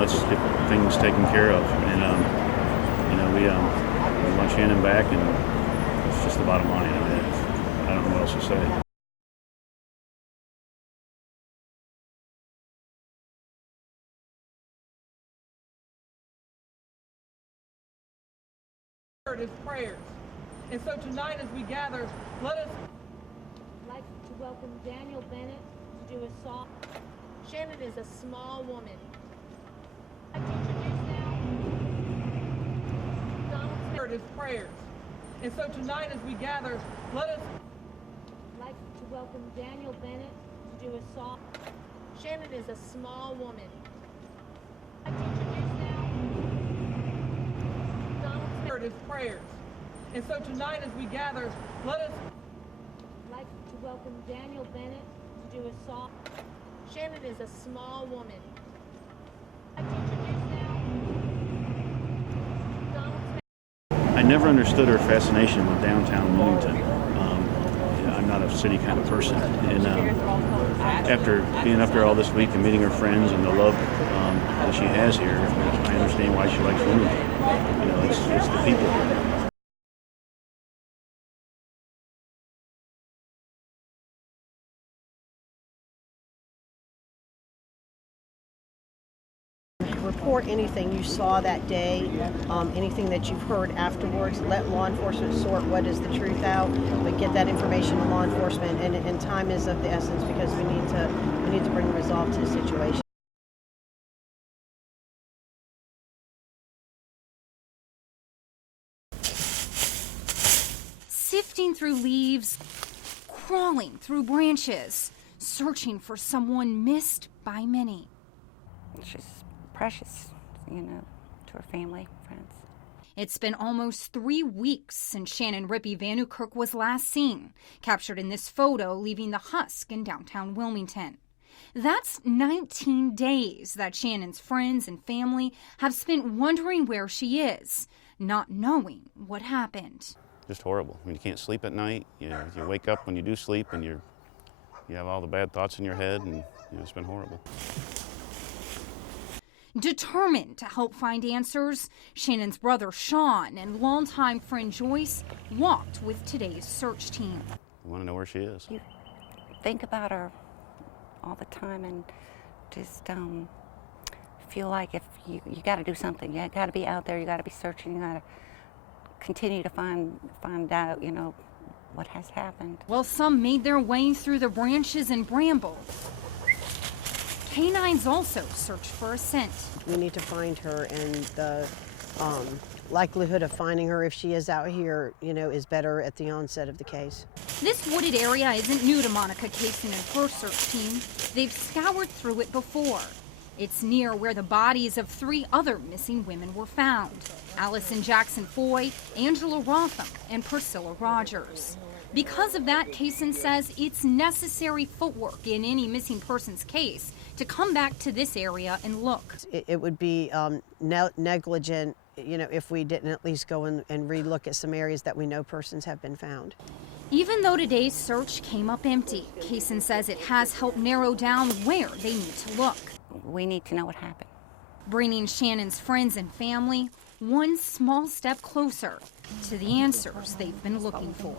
let's get things taken care of. And we want Shannon back, and it's just the bottom line. I mean, I don't know what else to say. His prayers. And so tonight as we gather, let us like to welcome Daniel Bennett to do a song. Shannon is a small woman. I'd like to introduce now Donald heard his prayers. And so tonight as we gather, let us like to welcome Daniel Bennett to do a song. Shannon is a small woman. I'd like to introduce now heard his prayers. And so tonight as we gather, let us like to welcome Daniel Bennett to do a song. Shannon is a small woman. I'd like to introduce now Donald. I never understood her fascination with downtown Wilmington. I'm not a city kind of person, and after being up there all this week and meeting her friends and the love that she has here, I understand why she likes Wilmington. It's the people here. Report anything you saw that day, anything that you've heard afterwards. Let law enforcement sort what is the truth out, but get that information to law enforcement. And time is of the essence because we need to bring resolve to the situation. Sifting through leaves, crawling through branches, searching for someone missed by many. She's precious, to her family, friends. It's been almost 3 weeks since Shannon Rippey Vannewkirk was last seen, captured in this photo leaving the Husk in downtown Wilmington. That's 19 days that Shannon's friends and family have spent wondering where she is, not knowing what happened. Just horrible. I mean, you can't sleep at night. You wake up when you do sleep, and you have all the bad thoughts in your head, and it's been horrible. Determined to help find answers, Shannon's brother Sean and longtime friend Joyce walked with today's search team. We want to know where she is. You think about her all the time and just feel like if you got to do something. You got to be out there. You got to be searching. You got to continue to find out, what has happened. Well, some made their way through the branches and brambles. Canines also searched for a scent. We need to find her, and the likelihood of finding her if she is out here, is better at the onset of the case. This wooded area isn't new to Monica Kaysen and her search team. They've scoured through it before. It's near where the bodies of 3 other missing women were found: Allison Jackson Foy, Angela Rotham, and Priscilla Rogers. Because of that, Kaysen says it's necessary footwork in any missing persons case to come back to this area and look. It would be negligent, if we didn't at least go and re-look at some areas that we know persons have been found. Even though today's search came up empty, Kaysen says it has helped narrow down where they need to look. We need to know what happened. Bringing Shannon's friends and family one small step closer to the answers they've been looking for.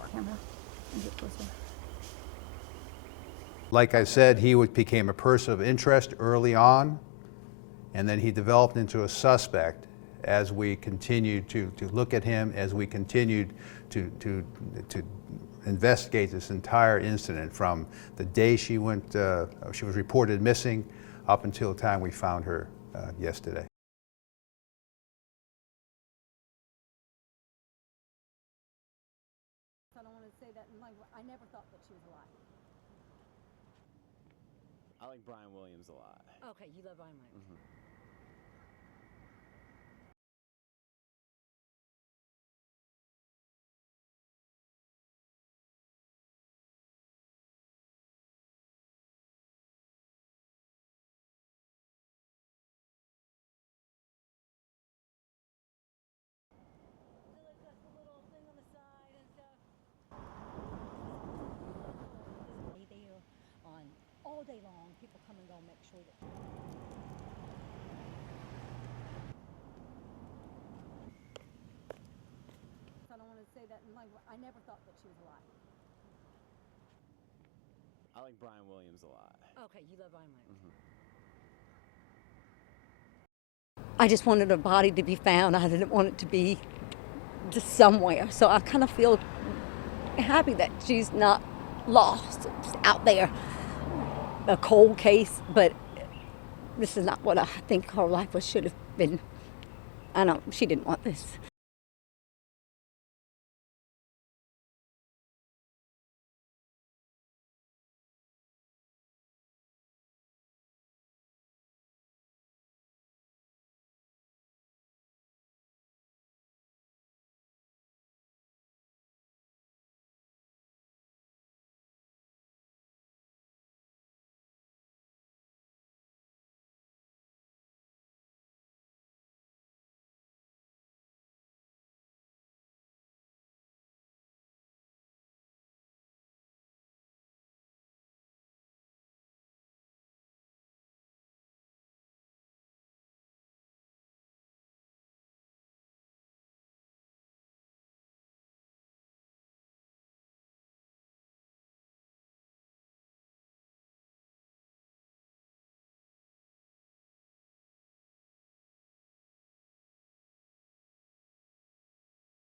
Like I said, he became a person of interest early on, and then he developed into a suspect as we continued to look at him, as we continued to investigate this entire incident from the day she was reported missing up until the time we found her yesterday. I don't want to say that in language. I never thought that she was alive. I like Brian Williams a lot. Okay, you love Brian Williams. Mm-hmm. All day long, people come and go and make sure that like, I never thought that she was alive. I like Brian Williams a lot. Okay, you love Brian Williams. I just wanted her body to be found. I didn't want it to be just somewhere. So I kind of feel happy that she's not lost. It's out there. A cold case, but this is not what I think her life should have been. I know she didn't want this.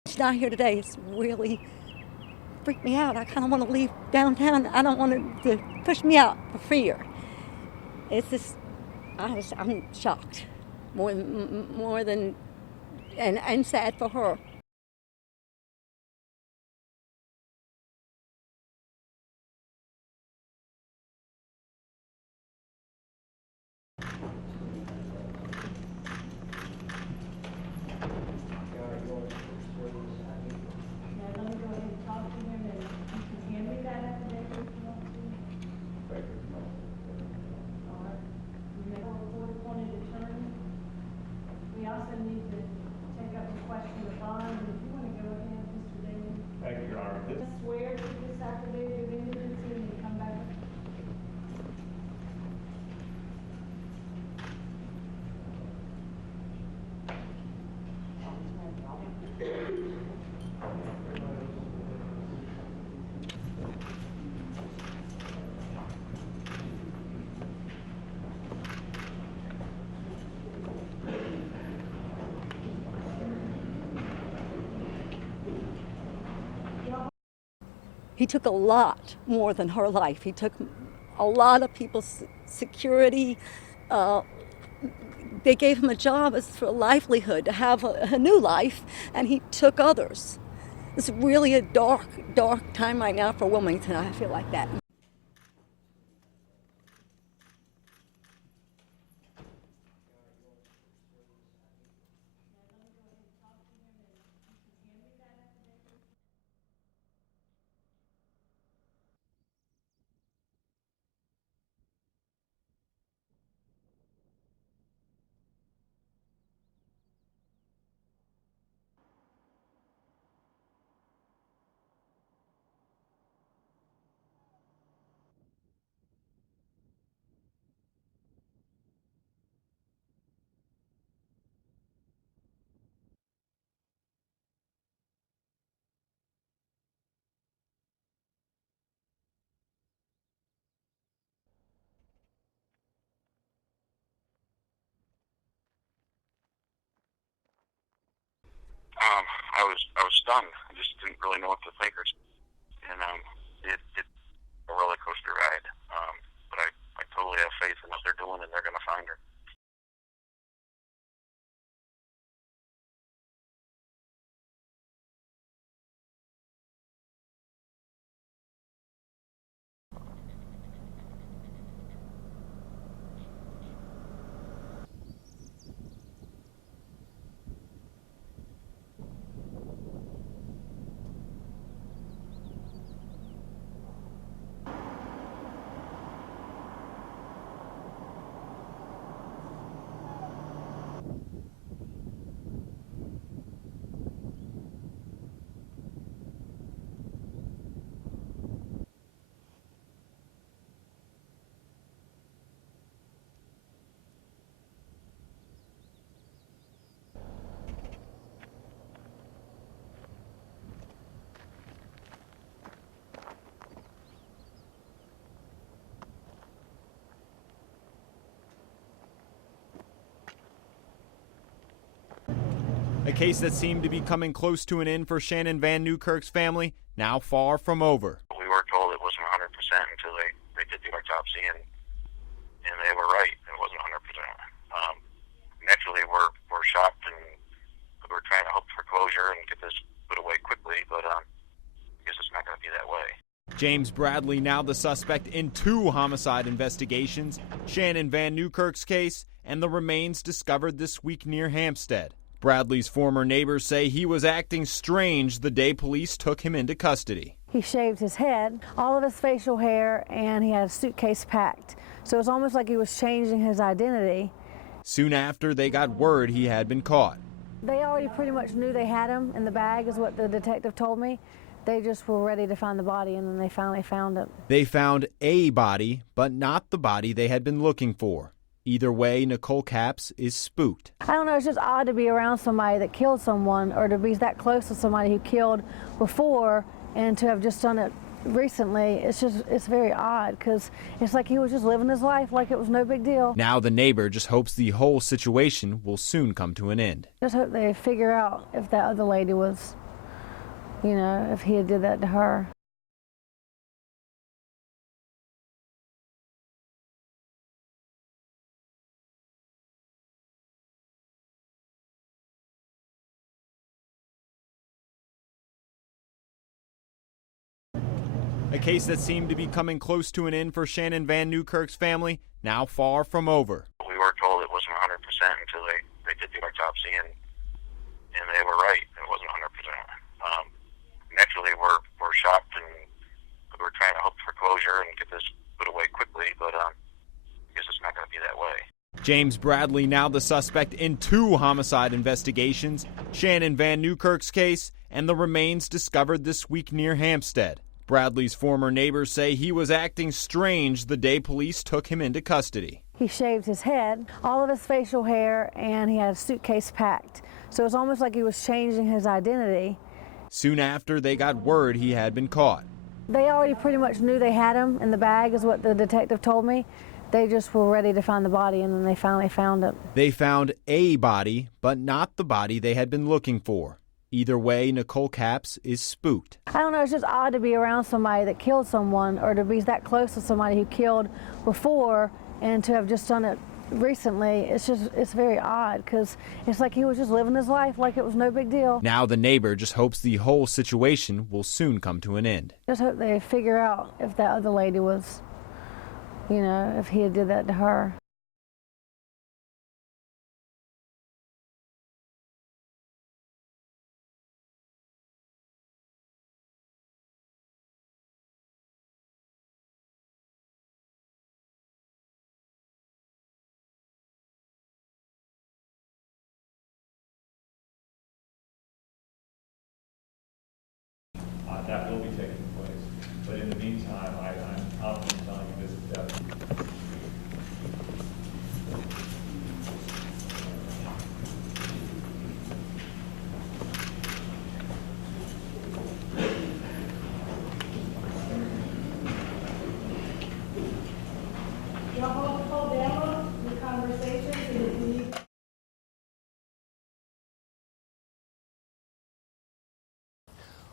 She's not here today. It's really freaked me out. I kind of want to leave downtown. I don't want it to push me out for fear. It's just, I'm shocked more than, and sad for her. We also need to take up the question of bond, and if you want to go ahead, Mr. Daly. Thank you, Your Honor. Swear to this affidavit of indigency and come back. He took a lot more than her life. He took a lot of people's security. They gave him a job as for a livelihood, to have a new life, and he took others. It's really a dark, dark time right now for Wilmington. I feel like that. I was stunned. I just didn't really know what to think, and it's a roller coaster ride. But I totally have faith in what they're doing, and they're going to find her. A case that seemed to be coming close to an end for Shannon Vannewkirk's family, now far from over. We were told it wasn't 100% until they did the autopsy, and they were right. It wasn't 100%. Naturally, we're shocked, and we're trying to hope for closure and get this put away quickly, but I guess it's not going to be that way. James Bradley now the suspect in 2 homicide investigations, Shannon Vannewkirk's case and the remains discovered this week near Hampstead. Bradley's former neighbors say he was acting strange the day police took him into custody. He shaved his head, all of his facial hair, and he had a suitcase packed. So it's almost like he was changing his identity. Soon after, they got word he had been caught. They already pretty much knew they had him in the bag, is what the detective told me. They just were ready to find the body, and then they finally found it. They found a body, but not the body they had been looking for. Either way, Nicole Capps is spooked. I don't know, it's just odd to be around somebody that killed someone, or to be that close to somebody who killed before, and to have just done it recently. It's very odd, because it's like he was just living his life like it was no big deal. Now the neighbor just hopes the whole situation will soon come to an end. Just hope they figure out if that other lady was, if he had did that to her. A case that seemed to be coming close to an end for Shannon Vannewkirk's family, now far from over. We were told it wasn't 100% until they did the autopsy, and they were right. It wasn't 100%. Naturally, we're shocked, and we're trying to hope for closure and get this put away quickly, but I guess it's not going to be that way. James Bradley now the suspect in 2 homicide investigations, Shannon Vannewkirk's case and the remains discovered this week near Hampstead. Bradley's former neighbors say he was acting strange the day police took him into custody. He shaved his head, all of his facial hair, and he had a suitcase packed. So it's almost like he was changing his identity. Soon after, they got word he had been caught. They already pretty much knew they had him in the bag, is what the detective told me. They just were ready to find the body, and then they finally found it. They found a body, but not the body they had been looking for. Either way, Nicole Capps is spooked. I don't know, it's just odd to be around somebody that killed someone, or to be that close to somebody who killed before, and to have just done it recently. It's very odd, because it's like he was just living his life like it was no big deal. Now the neighbor just hopes the whole situation will soon come to an end. Just hope they figure out if that other lady was, if he had did that to her. That will be taking place. But in the meantime, I'm confident telling you this is definitely.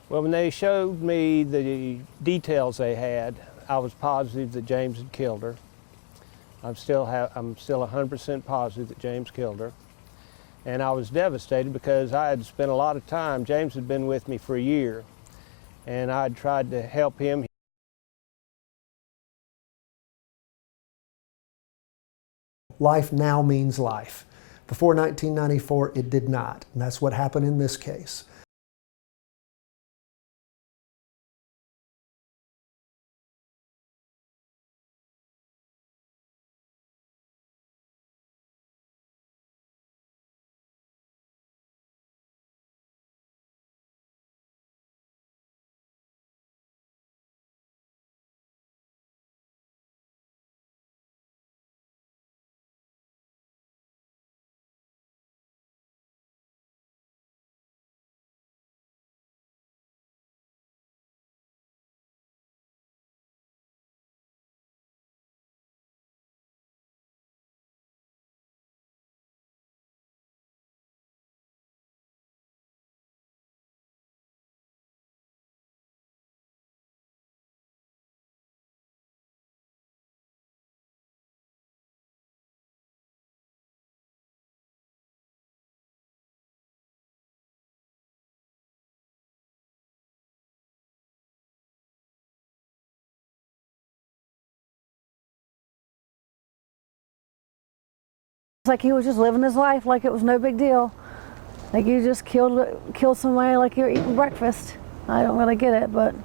Well, when they showed me the details they had, I was positive that James had killed her. I'm still 100% positive that James killed her. And I was devastated because I had spent a lot of time. James had been with me for a year, and I had tried to help him. Life now means life. Before 1994, it did not, and that's what happened in this case. like he was just living his life like it was no big deal. Like you just killed somebody like you were eating breakfast. I don't really get it, but.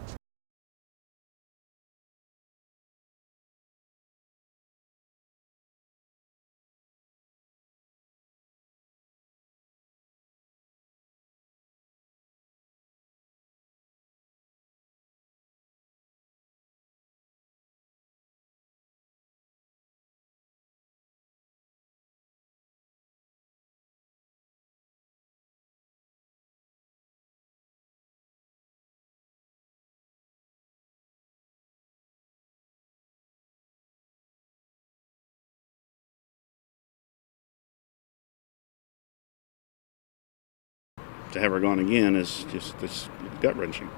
To have her gone again is just gut-wrenching.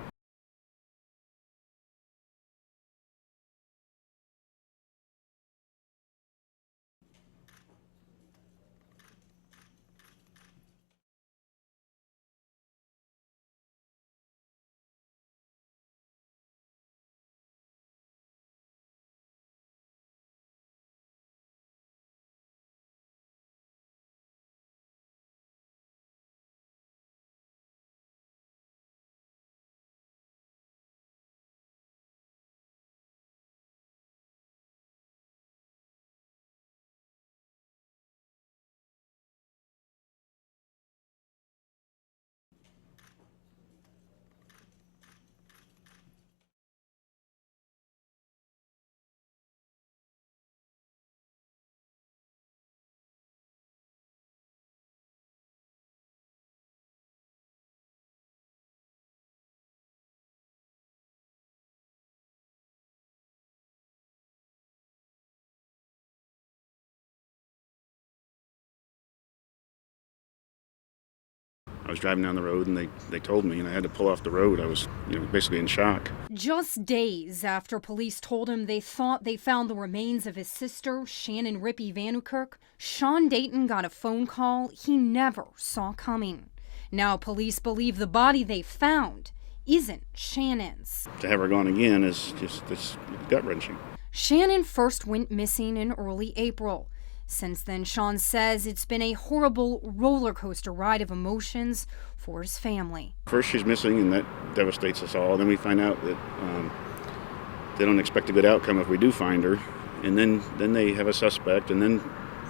I was driving down the road and they told me, and I had to pull off the road. I was, basically in shock. Just days after police told him they thought they found the remains of his sister, Shannon Rippey Vannewkirk, Sean Dayton got a phone call he never saw coming. Now police believe the body they found isn't Shannon's. To have her gone again is just gut-wrenching. Shannon first went missing in early April. Since then, Sean says it's been a horrible roller coaster ride of emotions for his family. First she's missing, and that devastates us all. Then we find out that they don't expect a good outcome if we do find her. And then they have a suspect, and then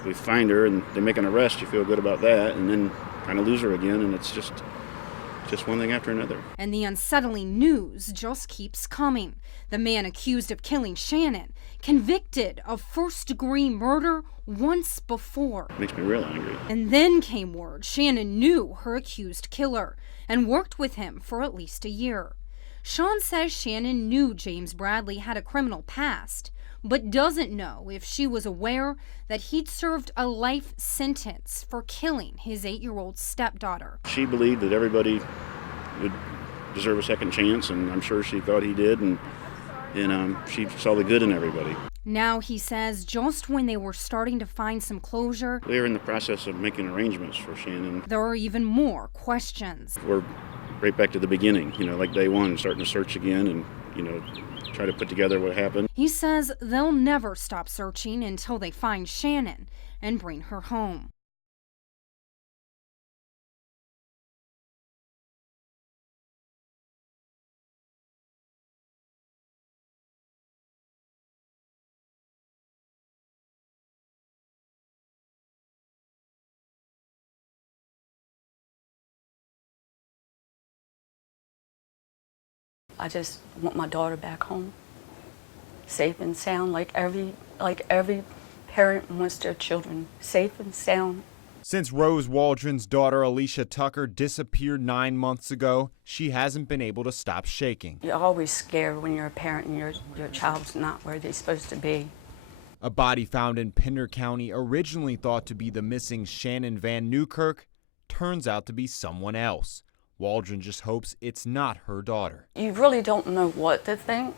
we find her and they make an arrest. You feel good about that, and then kind of lose her again, and it's just one thing after another. And the unsettling news just keeps coming. The man accused of killing Shannon, convicted of first-degree murder once before. Makes me real angry. And then came word Shannon knew her accused killer and worked with him for at least a year. Sean says Shannon knew James Bradley had a criminal past, but doesn't know if she was aware that he'd served a life sentence for killing his 8-year-old stepdaughter. She believed that everybody would deserve a second chance, and I'm sure she thought he did, and she saw the good in everybody. Now, he says, just when they were starting to find some closure, We were in the process of making arrangements for Shannon. there are even more questions. We're right back to the beginning, like day one, starting to search again and, try to put together what happened. He says they'll never stop searching until they find Shannon and bring her home. I just want my daughter back home, safe and sound, like every parent wants their children safe and sound. Since Rose Waldron's daughter Alicia Tucker disappeared 9 months ago, she hasn't been able to stop shaking. You're always scared when you're a parent and your child's not where they're supposed to be. A body found in Pender County, originally thought to be the missing Shannon Vannewkirk, turns out to be someone else. Waldron just hopes it's not her daughter. You really don't know what to think.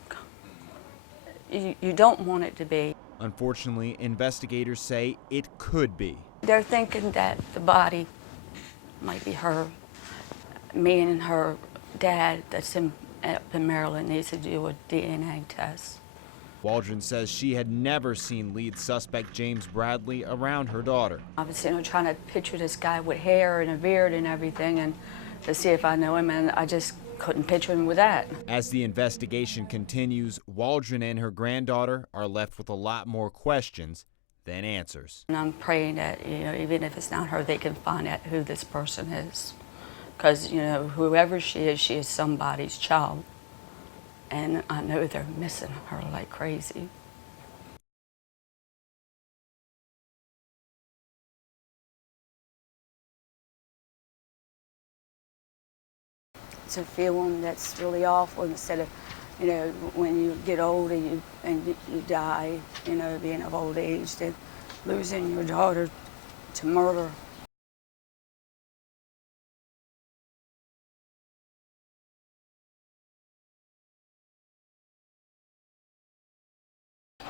You don't want it to be. Unfortunately, investigators say it could be. They're thinking that the body might be her. Me and her dad that's up in Maryland needs to do a DNA test Waldron says she had never seen lead suspect James Bradley around her daughter. I was, trying to picture this guy with hair and a beard and everything, and to see if I know him, and I just couldn't picture him with that. As the investigation continues, Waldron and her granddaughter are left with a lot more questions than answers. And I'm praying that, even if it's not her, they can find out who this person is. Because, whoever she is somebody's child. And I know they're missing her like crazy. It's a feeling that's really awful. Instead of, when you get old and you die, being of old age, then losing your daughter to murder.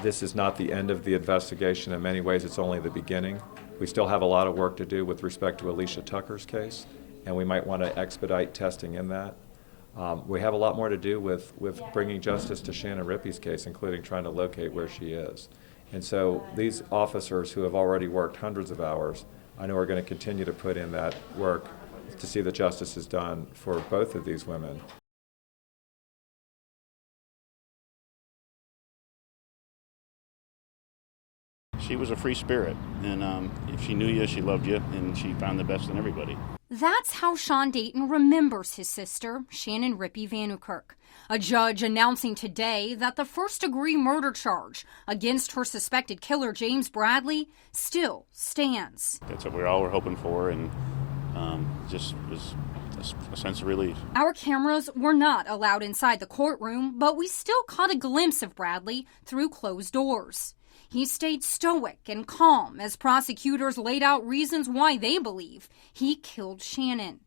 This is not the end of the investigation. In many ways, it's only the beginning. We still have a lot of work to do with respect to Alicia Tucker's case, and we might want to expedite testing in that. We have a lot more to do with bringing justice to Shannon Rippey's case, including trying to locate where she is. And so these officers who have already worked hundreds of hours, I know are going to continue to put in that work to see that justice is done for both of these women. She was a free spirit, and if she knew you, she loved you, and she found the best in everybody. That's how Sean Dayton remembers his sister, Shannon Rippey Vannewkirk. A judge announcing today that the first-degree murder charge against her suspected killer, James Bradley, still stands. That's what we all were hoping for, and just was a sense of relief. Our cameras were not allowed inside the courtroom, but we still caught a glimpse of Bradley through closed doors. He stayed stoic and calm as prosecutors laid out reasons why they believe he killed Shannon.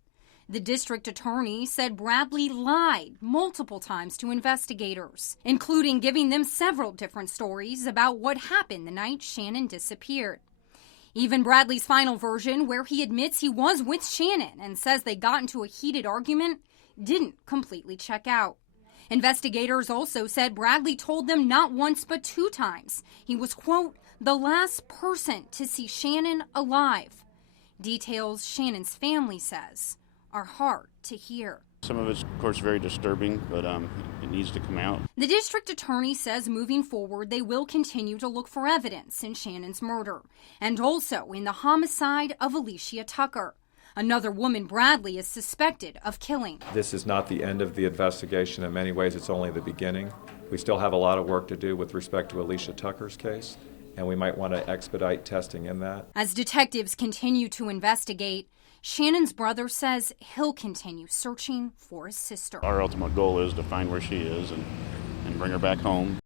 The district attorney said Bradley lied multiple times to investigators, including giving them several different stories about what happened the night Shannon disappeared. Even Bradley's final version, where he admits he was with Shannon and says they got into a heated argument, didn't completely check out. Investigators also said Bradley told them not once but 2 times he was, quote, the last person to see Shannon alive. Details Shannon's family says are hard to hear. Some of it's, of course, very disturbing, but it needs to come out. The district attorney says moving forward, they will continue to look for evidence in Shannon's murder and also in the homicide of Alicia Tucker, another woman Bradley is suspected of killing. This is not the end of the investigation. In many ways, it's only the beginning. We still have a lot of work to do with respect to Alicia Tucker's case, and we might want to expedite testing in that. As detectives continue to investigate, Shannon's brother says he'll continue searching for his sister. Our ultimate goal is to find where she is and bring her back home.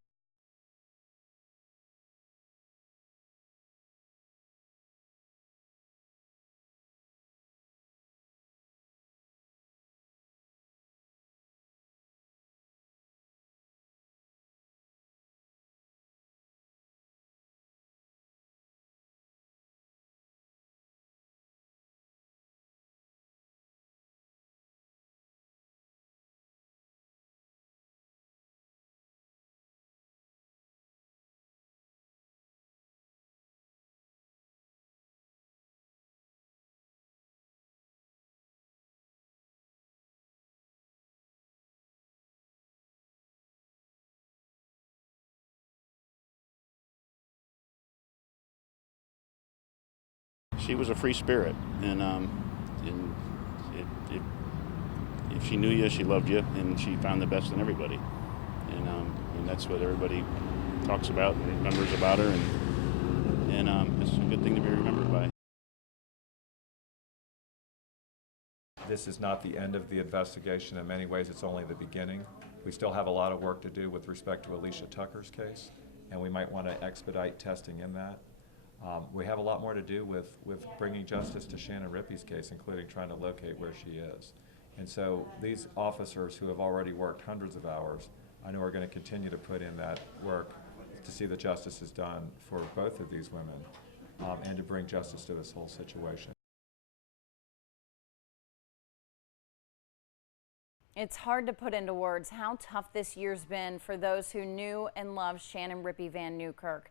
She was a free spirit, and if she knew you, she loved you, and she found the best in everybody. And that's what everybody talks about and remembers about her, and it's a good thing to be remembered by. This is not the end of the investigation. In many ways, it's only the beginning. We still have a lot of work to do with respect to Alicia Tucker's case, and we might want to expedite testing in that. We have a lot more to do with bringing justice to Shannon Rippey's case, including trying to locate where she is. And so these officers who have already worked hundreds of hours, I know are going to continue to put in that work to see that justice is done for both of these women and to bring justice to this whole situation. It's hard to put into words how tough this year's been for those who knew and loved Shannon Rippey Vannewkirk.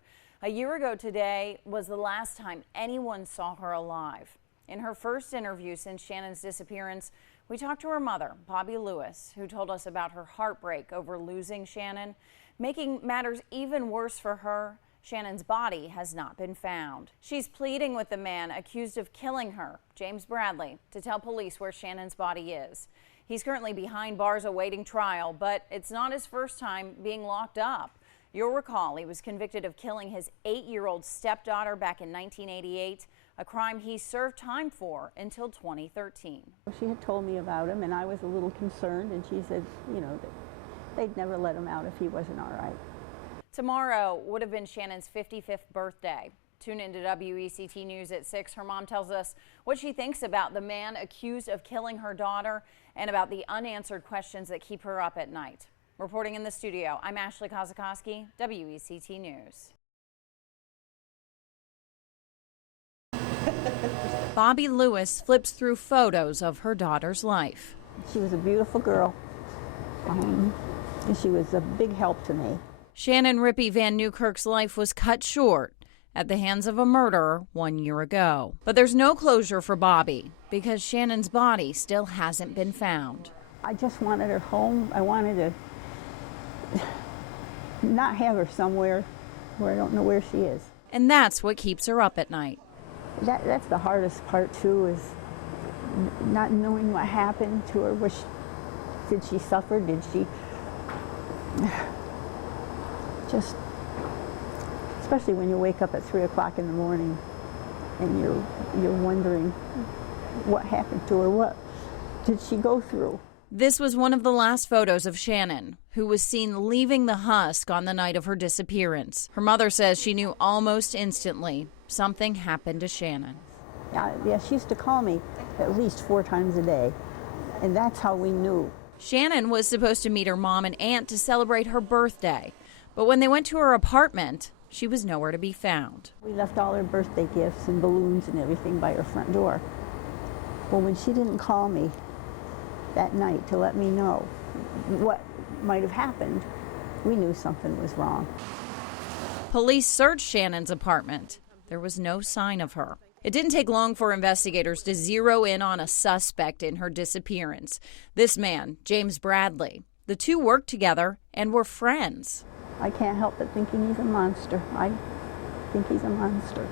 A year ago today was the last time anyone saw her alive. In her first interview since Shannon's disappearance, we talked to her mother, Bobby Lewis, who told us about her heartbreak over losing Shannon. Making matters even worse for her, Shannon's body has not been found. She's pleading with the man accused of killing her, James Bradley, to tell police where Shannon's body is. He's currently behind bars awaiting trial, but it's not his first time being locked up. You'll recall he was convicted of killing his 8-year-old stepdaughter back in 1988, a crime he served time for until 2013. She had told me about him, and I was a little concerned, and she said, you know, that they'd never let him out if he wasn't all right. Tomorrow would have been Shannon's 55th birthday. Tune into WECT News at 6. Her mom tells us what she thinks about the man accused of killing her daughter and about the unanswered questions that keep her up at night. Reporting in the studio, I'm Ashley Kozakowski, WECT News. Bobby Lewis flips through photos of her daughter's life. She was a beautiful girl, and she was a big help to me. Shannon Rippey Vannewkirk's life was cut short at the hands of a murderer 1 year ago. But there's no closure for Bobby because Shannon's body still hasn't been found. I just wanted her home. I wanted to not have her somewhere where I don't know where she is. And that's what keeps her up at night. That's the hardest part too, is not knowing what happened to her. Did she suffer? Did she just, especially when you wake up at 3 o'clock in the morning and you're wondering what happened to her, what did she go through? This was one of the last photos of Shannon, who was seen leaving the husk on the night of her disappearance. Her mother says she knew almost instantly something happened to Shannon. Yeah, she used to call me at least 4 times a day, and that's how we knew. Shannon was supposed to meet her mom and aunt to celebrate her birthday, but when they went to her apartment, she was nowhere to be found. We left all her birthday gifts and balloons and everything by her front door. Well, when she didn't call me that night to let me know what might have happened, we knew something was wrong. Police searched Shannon's apartment. There was no sign of her. It didn't take long for investigators to zero in on a suspect in her disappearance. This man, James Bradley. The two worked together and were friends. I can't help but thinking he's a monster. I think he's a monster.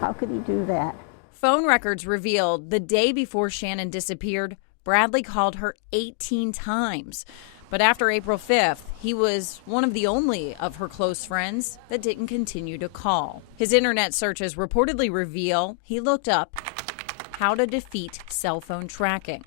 How could he do that? Phone records revealed the day before Shannon disappeared, Bradley called her 18 times. But after April 5th, he was one of the only of her close friends that didn't continue to call. His internet searches reportedly reveal he looked up how to defeat cell phone tracking.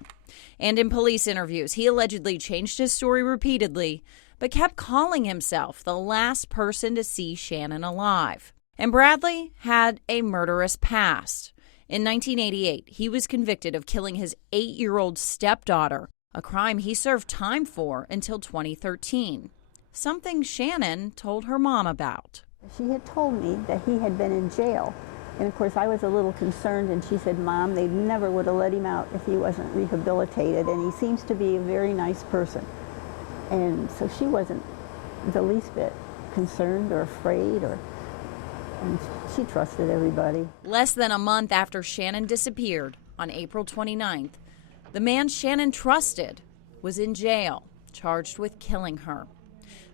And in police interviews, he allegedly changed his story repeatedly, but kept calling himself the last person to see Shannon alive. And Bradley had a murderous past. In 1988, he was convicted of killing his 8-year-old stepdaughter, a crime he served time for until 2013, something Shannon told her mom about. She had told me that he had been in jail, and of course I was a little concerned, and she said, Mom, they never would have let him out if he wasn't rehabilitated, and he seems to be a very nice person. And so she wasn't the least bit concerned or afraid, and she trusted everybody. Less than a month after Shannon disappeared, on April 29th, the man Shannon trusted was in jail, charged with killing her.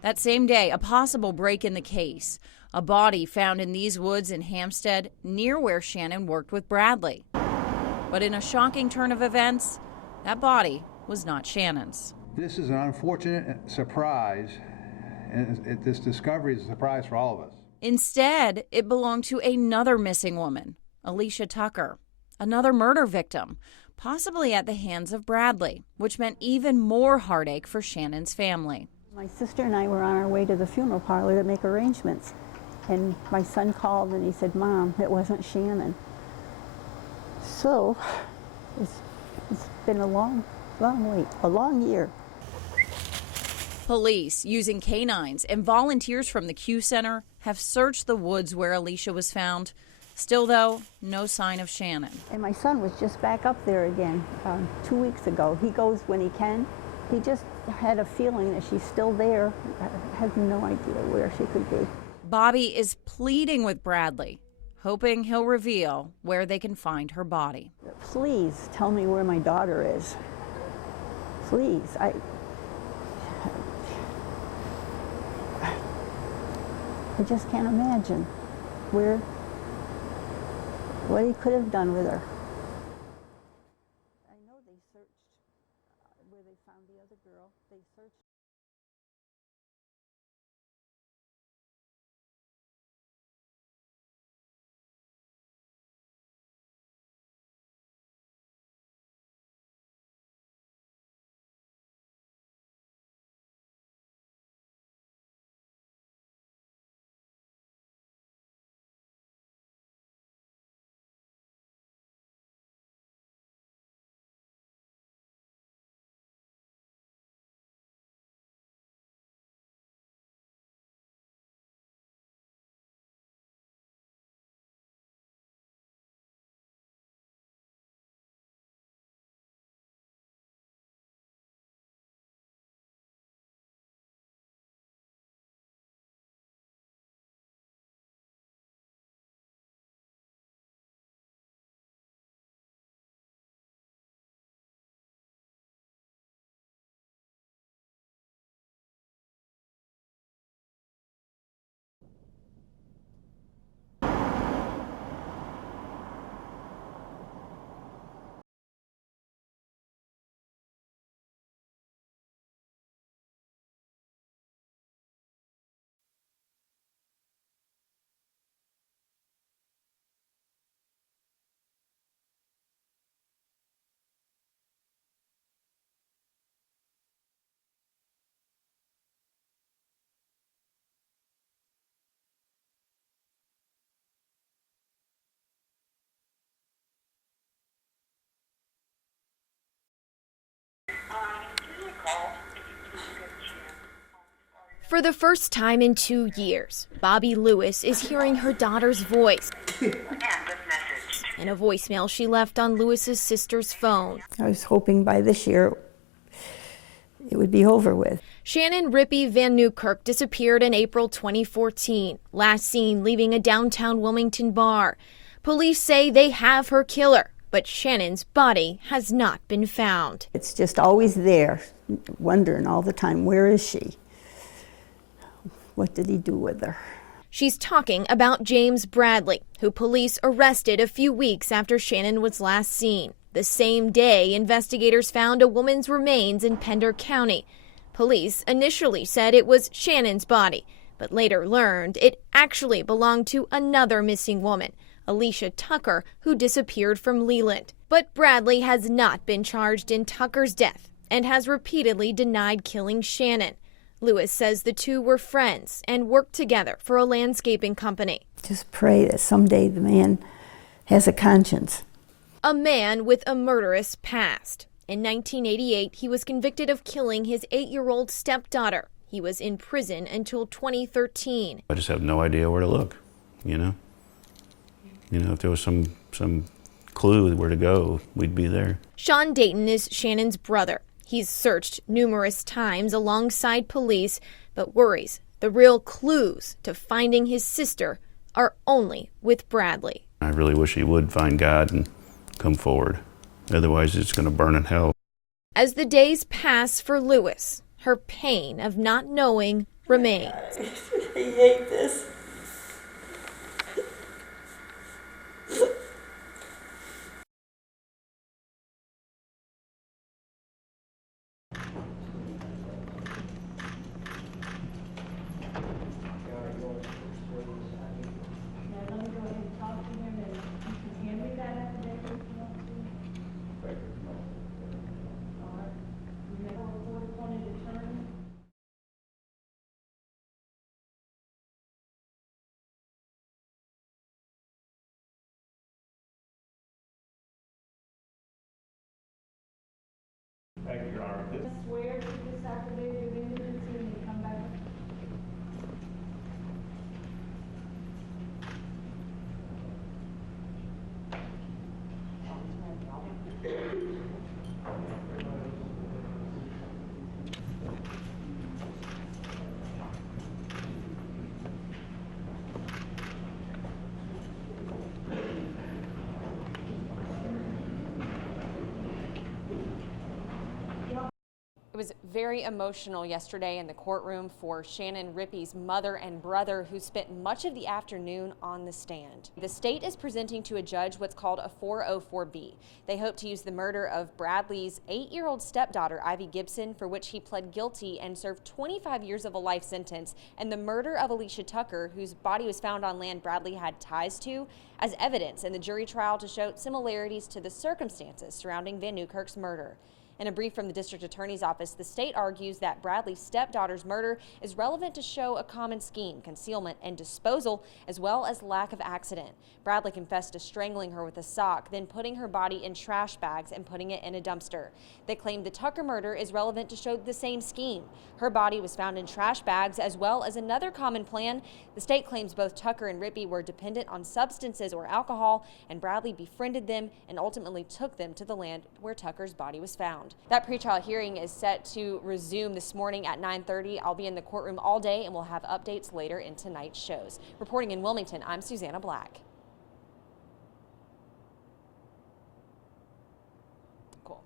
That same day, a possible break in the case, a body found in these woods in Hampstead near where Shannon worked with Bradley. But in a shocking turn of events, that body was not Shannon's. This is an unfortunate surprise, and this discovery is a surprise for all of us. Instead, it belonged to another missing woman, Alicia Tucker, another murder victim, possibly at the hands of Bradley, which meant even more heartache for Shannon's family. My sister and I were on our way to the funeral parlor to make arrangements, and my son called and he said, Mom, it wasn't Shannon. So, it's been a long wait, a long year. Police, using canines and volunteers from the Q Center, have searched the woods where Alicia was found. Still, though, no sign of Shannon. And my son was just back up there again 2 weeks ago. He goes when he can, He just had a feeling that she's still there. I have no idea where she could be. Bobby is pleading with Bradley, hoping he'll reveal where they can find her body. Please tell me where my daughter is. Please. I just can't imagine what he could have done with her. I know they searched where they found the other girl. They searched. For the first time in 2 years, Bobby Lewis is hearing her daughter's voice in a voicemail she left on Lewis's sister's phone. I was hoping by this year it would be over with. Shannon Rippey Vannewkirk disappeared in April 2014, last seen leaving a downtown Wilmington bar. Police say they have her killer, but Shannon's body has not been found. It's just always there, wondering all the time, where is she? What did he do with her? She's talking about James Bradley, who police arrested a few weeks after Shannon was last seen. The same day, investigators found a woman's remains in Pender County. Police initially said it was Shannon's body, but later learned it actually belonged to another missing woman, Alicia Tucker, who disappeared from Leland. But Bradley has not been charged in Tucker's death and has repeatedly denied killing Shannon. Lewis says the two were friends and worked together for a landscaping company. Just pray that someday the man has a conscience. A man with a murderous past. In 1988, he was convicted of killing his 8-year-old stepdaughter. He was in prison until 2013. I just have no idea where to look, you know? If there was some clue where to go, we'd be there. Sean Dayton is Shannon's brother. He's searched numerous times alongside police, but worries the real clues to finding his sister are only with Bradley. I really wish he would find God and come forward. Otherwise, it's going to burn in hell. As the days pass for Lewis, her pain of not knowing remains. I hate this. Thank you, Your Honor. I swear to this affidavit of independency and come back. It was very emotional yesterday in the courtroom for Shannon Rippey's mother and brother, who spent much of the afternoon on the stand. The state is presenting to a judge what's called a 404B. They hope to use the murder of Bradley's 8-year-old stepdaughter, Ivy Gibson, for which he pled guilty and served 25 years of a life sentence, and the murder of Alicia Tucker, whose body was found on land Bradley had ties to, as evidence in the jury trial to show similarities to the circumstances surrounding Vannewkirk's murder. In a brief from the district attorney's office, the state argues that Bradley's stepdaughter's murder is relevant to show a common scheme, concealment, and disposal, as well as lack of accident. Bradley confessed to strangling her with a sock, then putting her body in trash bags and putting it in a dumpster. They claim the Tucker murder is relevant to show the same scheme. Her body was found in trash bags, as well as another common plan. The state claims both Tucker and Rippey were dependent on substances or alcohol, and Bradley befriended them and ultimately took them to the land where Tucker's body was found. That pretrial hearing is set to resume this morning at 9:30. I'll be in the courtroom all day, and we'll have updates later in tonight's shows. Reporting in Wilmington, I'm Susanna Black. Cool.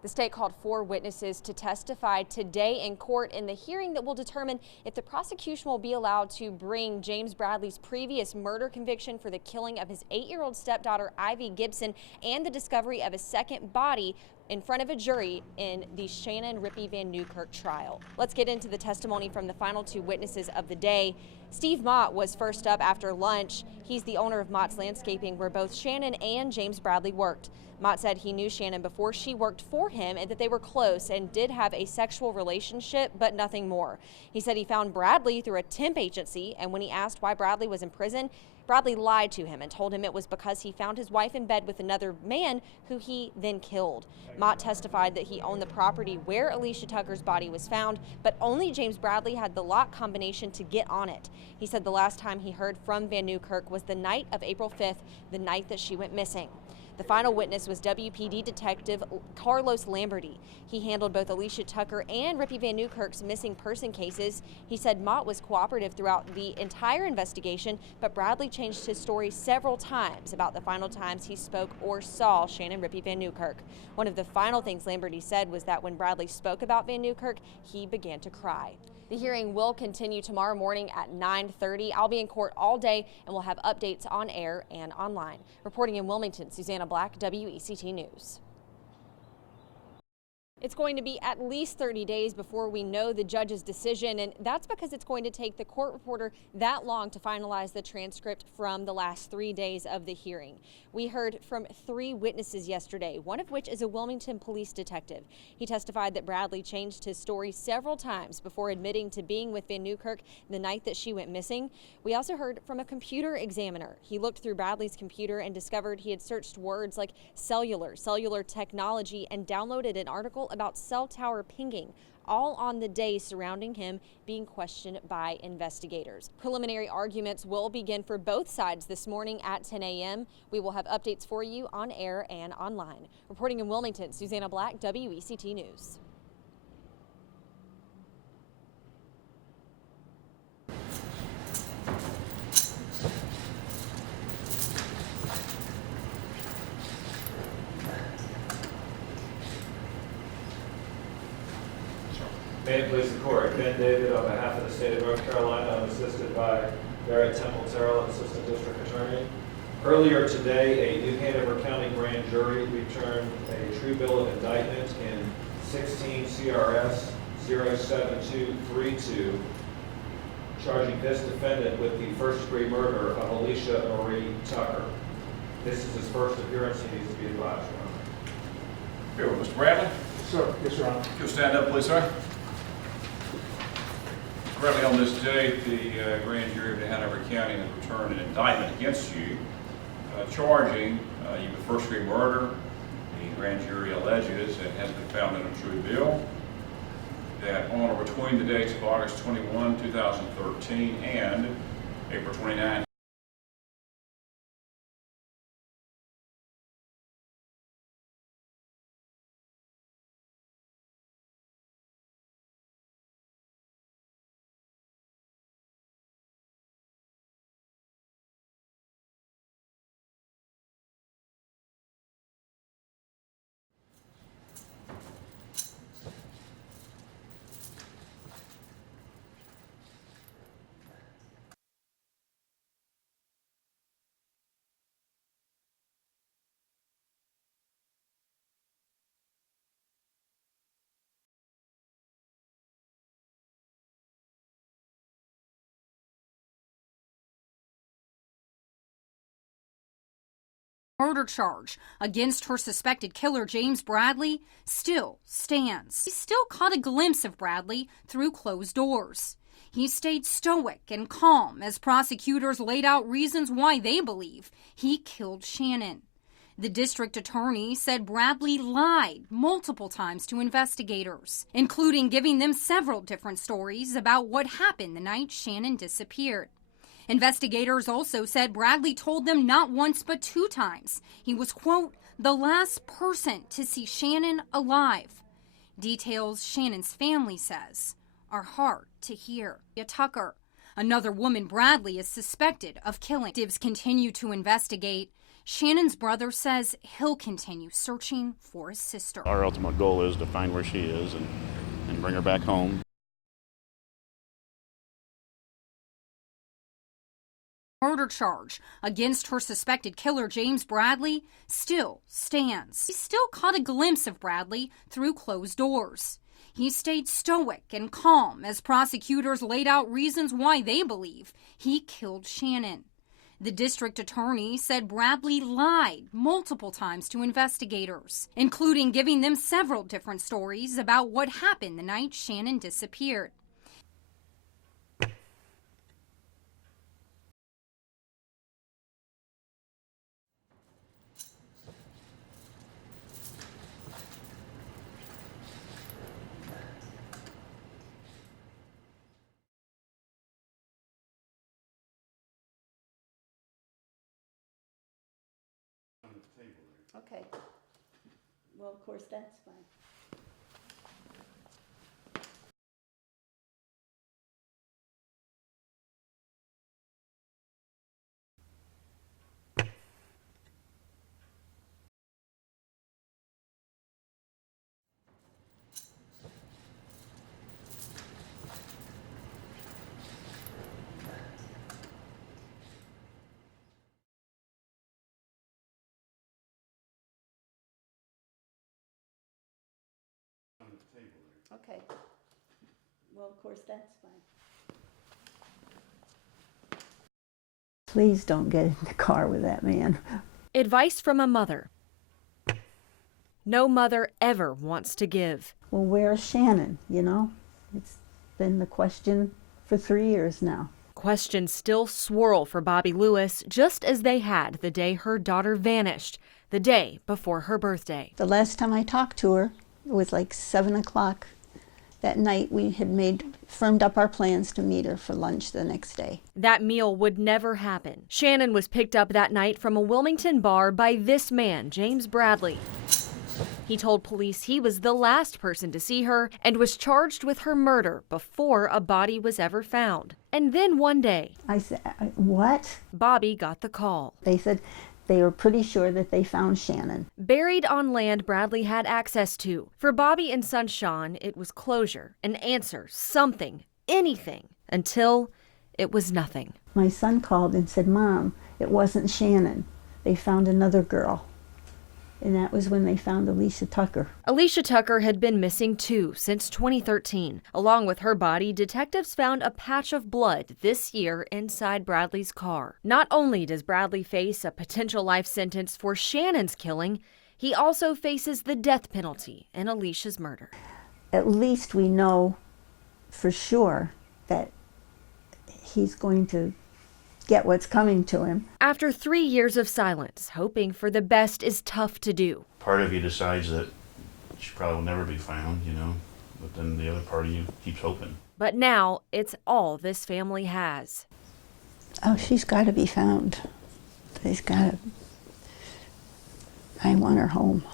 The state called 4 witnesses to testify today in court in the hearing that will determine if the prosecution will be allowed to bring James Bradley's previous murder conviction for the killing of his 8-year-old stepdaughter, Ivy Gibson, and the discovery of a second body in front of a jury in the Shannon Rippey Vannewkirk trial. Let's get into the testimony from the final 2 witnesses of the day. Steve Mott was first up after lunch. He's the owner of Mott's Landscaping, where both Shannon and James Bradley worked. Mott said he knew Shannon before she worked for him and that they were close and did have a sexual relationship, but nothing more. He said he found Bradley through a temp agency, and when he asked why Bradley was in prison, Bradley lied to him and told him it was because he found his wife in bed with another man who he then killed. Mott testified that he owned the property where Alicia Tucker's body was found, but only James Bradley had the lock combination to get on it. He said the last time he heard from Vannewkirk was the night of April 5th, the night that she went missing. The final witness was WPD Detective Carlos Lamberty. He handled both Alicia Tucker and Rippey Vannewkirk's missing person cases. He said Mott was cooperative throughout the entire investigation, but Bradley changed his story several times about the final times he spoke or saw Shannon Rippey Vannewkirk. One of the final things Lamberty said was that when Bradley spoke about Vannewkirk, he began to cry. The hearing will continue tomorrow morning at 9:30. I'll be in court all day, and we'll have updates on air and online. Reporting in Wilmington, Susanna Black, WECT News. It's going to be at least 30 days before we know the judge's decision, and that's because it's going to take the court reporter that long to finalize the transcript from the last 3 days of the hearing. We heard from 3 witnesses yesterday, one of which is a Wilmington police detective. He testified that Bradley changed his story several times before admitting to being with Vannewkirk the night that she went missing. We also heard from a computer examiner. He looked through Bradley's computer and discovered he had searched words like cellular technology, and downloaded an article about cell tower pinging, all on the day surrounding him being questioned by investigators. Preliminary arguments will begin for both sides this morning at 10 a.m. We will have updates for you on air and online. Reporting in Wilmington, Susanna Black, WECT News. May it please the court, Ben David on behalf of the state of North Carolina. I'm assisted by Barrett Temple Terrell, Assistant District Attorney. Earlier today, a New Hanover County grand jury returned a true bill of indictment in 16 CRS 07232, charging this defendant with the first-degree murder of Alicia Marie Tucker. This is his first appearance. He needs to be advised, Your Honor. Here, Mr. Bradley. Sir, yes, Your Honor. You'll stand up, please, sir. Mr. Bradley, on this date, the grand jury of Hanover County has returned an indictment against you, charging you with first-degree murder. The grand jury alleges, and has been found in a true bill, that on or between the dates of August 21, 2013 and April 29, murder charge against her suspected killer, James Bradley, still stands. He still caught a glimpse of Bradley through closed doors. He stayed stoic and calm as prosecutors laid out reasons why they believe he killed Shannon. The district attorney said Bradley lied multiple times to investigators, including giving them several different stories about what happened the night Shannon disappeared. Investigators also said Bradley told them not once but 2 times he was, quote, the last person to see Shannon alive. Details Shannon's family says are hard to hear. Tucker, another woman Bradley is suspected of killing. Detectives continue to investigate. Shannon's brother says he'll continue searching for his sister. Our ultimate goal is to find where she is and bring her back home. Murder charge against her suspected killer, James Bradley, still stands. He still caught a glimpse of Bradley through closed doors. He stayed stoic and calm as prosecutors laid out reasons why they believe he killed Shannon. The district attorney said Bradley lied multiple times to investigators, including giving them several different stories about what happened the night Shannon disappeared. Okay. Well, of course, that's fine. Okay. Well, of course, that's fine. Please don't get in the car with that man. Advice from a mother. No mother ever wants to give. Well, where's Shannon, you know? It's been the question for 3 years now. Questions still swirl for Bobby Lewis, just as they had the day her daughter vanished, the day before her birthday. The last time I talked to her, it was like 7 o'clock. That night we had firmed up our plans to meet her for lunch the next day. That meal would never happen. Shannon was picked up that night from a Wilmington bar by this man, James Bradley. He told police he was the last person to see her and was charged with her murder before a body was ever found. And then one day, I said, what? Bobby got the call. They said they were pretty sure that they found Shannon. Buried on land Bradley had access to. For Bobby and son Sean, it was closure, an answer, something, anything, until it was nothing. My son called and said, Mom, it wasn't Shannon. They found another girl. And that was when they found Alicia Tucker. Alicia Tucker had been missing too since 2013. Along with her body, detectives found a patch of blood this year inside Bradley's car. Not only does Bradley face a potential life sentence for Shannon's killing, He also faces the death penalty in Alicia's murder. At least we know for sure that he's going to get what's coming to him. After 3 years of silence, hoping for the best is tough to do. Part of you decides that she probably will never be found, you know, but then the other part of you keeps hoping. But now it's all this family has. Oh, she's got to be found. She's got to. I want her home.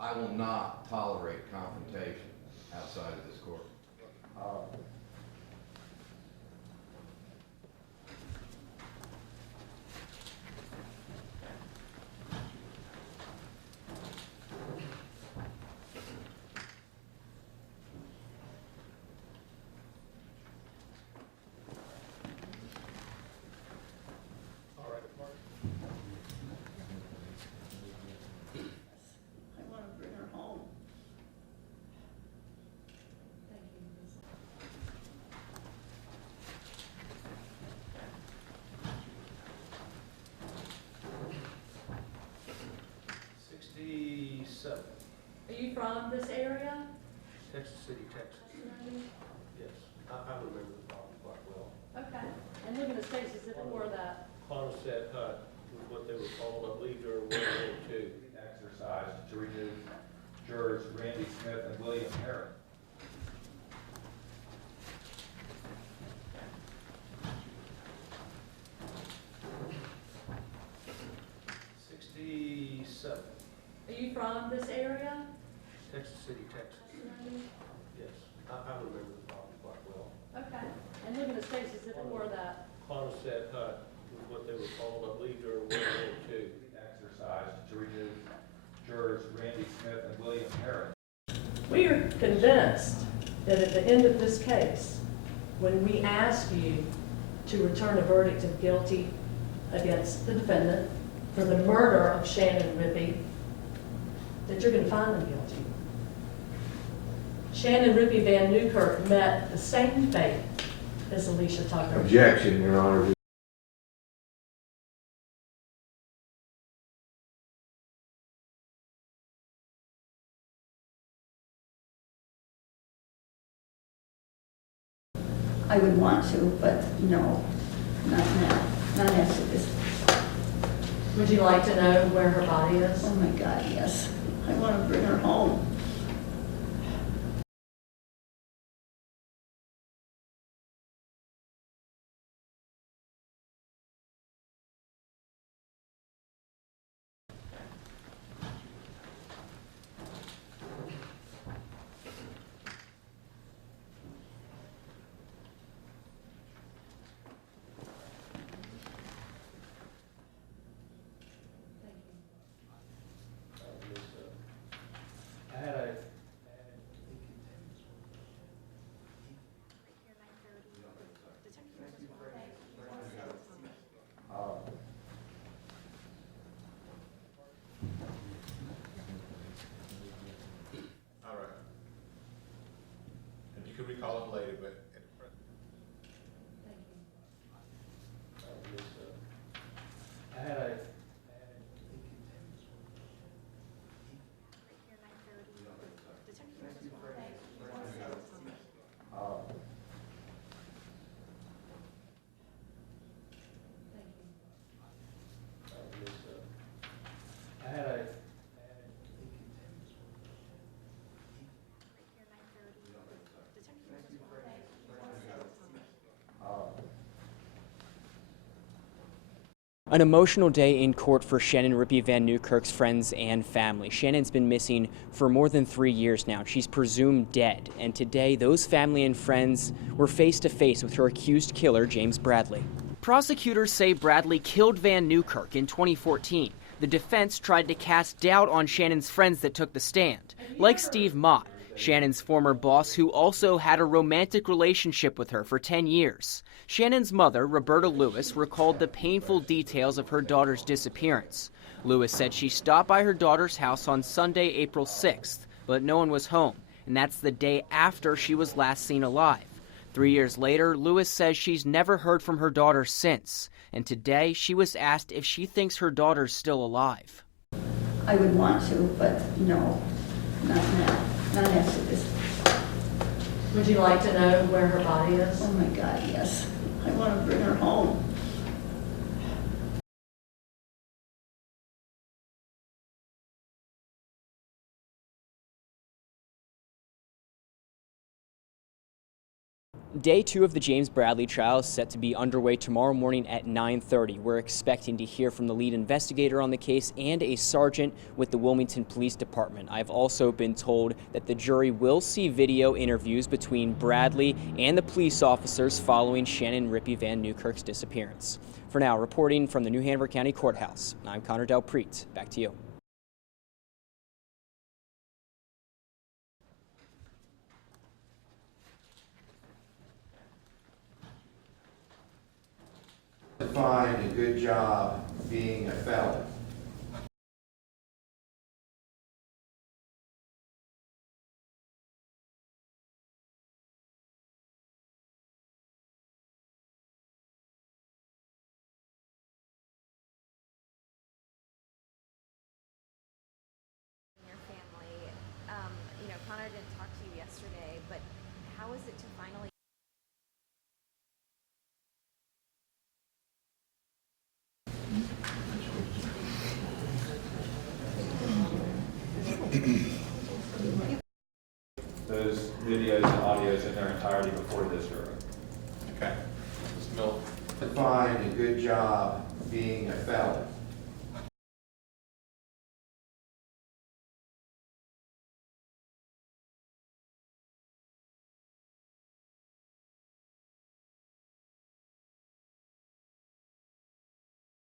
I will not tolerate confrontation outside of this court. Are you from this area? Texas City, Texas. Yes, I remember the property quite well. Okay. And living in the States as if it were that. Quonset hut was what they were called. I believe there were World War II. Exercised to remove jurors Randy Smith and William Herrick. Are you from this area? Texas City, Texas. Yes, I remember the property quite well. Okay. And living in the States as if it were that. Quonset hut was what they were called. I believe there were World War II. Exercised to remove jurors Randy Smith and William Herrick. We are convinced that at the end of this case, when we ask you to return a verdict of guilty against the defendant for the murder of Shannon Rippey, that you're going to find them guilty. Shannon Rippey Vannewkirk met the same fate as Alicia Tucker. Objection, Your Honor. I would want to, but no, not now, not after this. Would you like to know where her body is? Oh my God, yes. I want to bring her home. You can recall it later, but An emotional day in court for Shannon Rippey Vannewkirk's friends and family. Shannon's been missing for more than 3 years now. She's presumed dead. And today, those family and friends were face to face with her accused killer, James Bradley. Prosecutors say Bradley killed Vannewkirk in 2014. The defense tried to cast doubt on Shannon's friends that took the stand, like Steve Mott, Shannon's former boss, who also had a romantic relationship with her for 10 years. Shannon's mother, Roberta Lewis, recalled the painful details of her daughter's disappearance. Lewis said she stopped by her daughter's house on Sunday, April 6th, but no one was home, and that's the day after she was last seen alive. 3 years later, Lewis says she's never heard from her daughter since, and today she was asked if she thinks her daughter's still alive. I would want to, but no, not now, not after this. Would you like to know where her body is? Oh my God, yes. I want to bring her home. Day 2 of the James Bradley trial is set to be underway tomorrow morning at 9:30. We're expecting to hear from the lead investigator on the case and a sergeant with the Wilmington Police Department. I've also been told that the jury will see video interviews between Bradley and the police officers following Shannon Rippey Vannewkirk's disappearance. For now, reporting from the New Hanover County Courthouse, I'm Connor Delpreet. Back to you. Find a good job being a felon. Your family, Connor didn't talk to you yesterday, but how is it to finally Those videos and audios in their entirety before this hearing. Okay. Mr. Miller. Find a good job being a felon.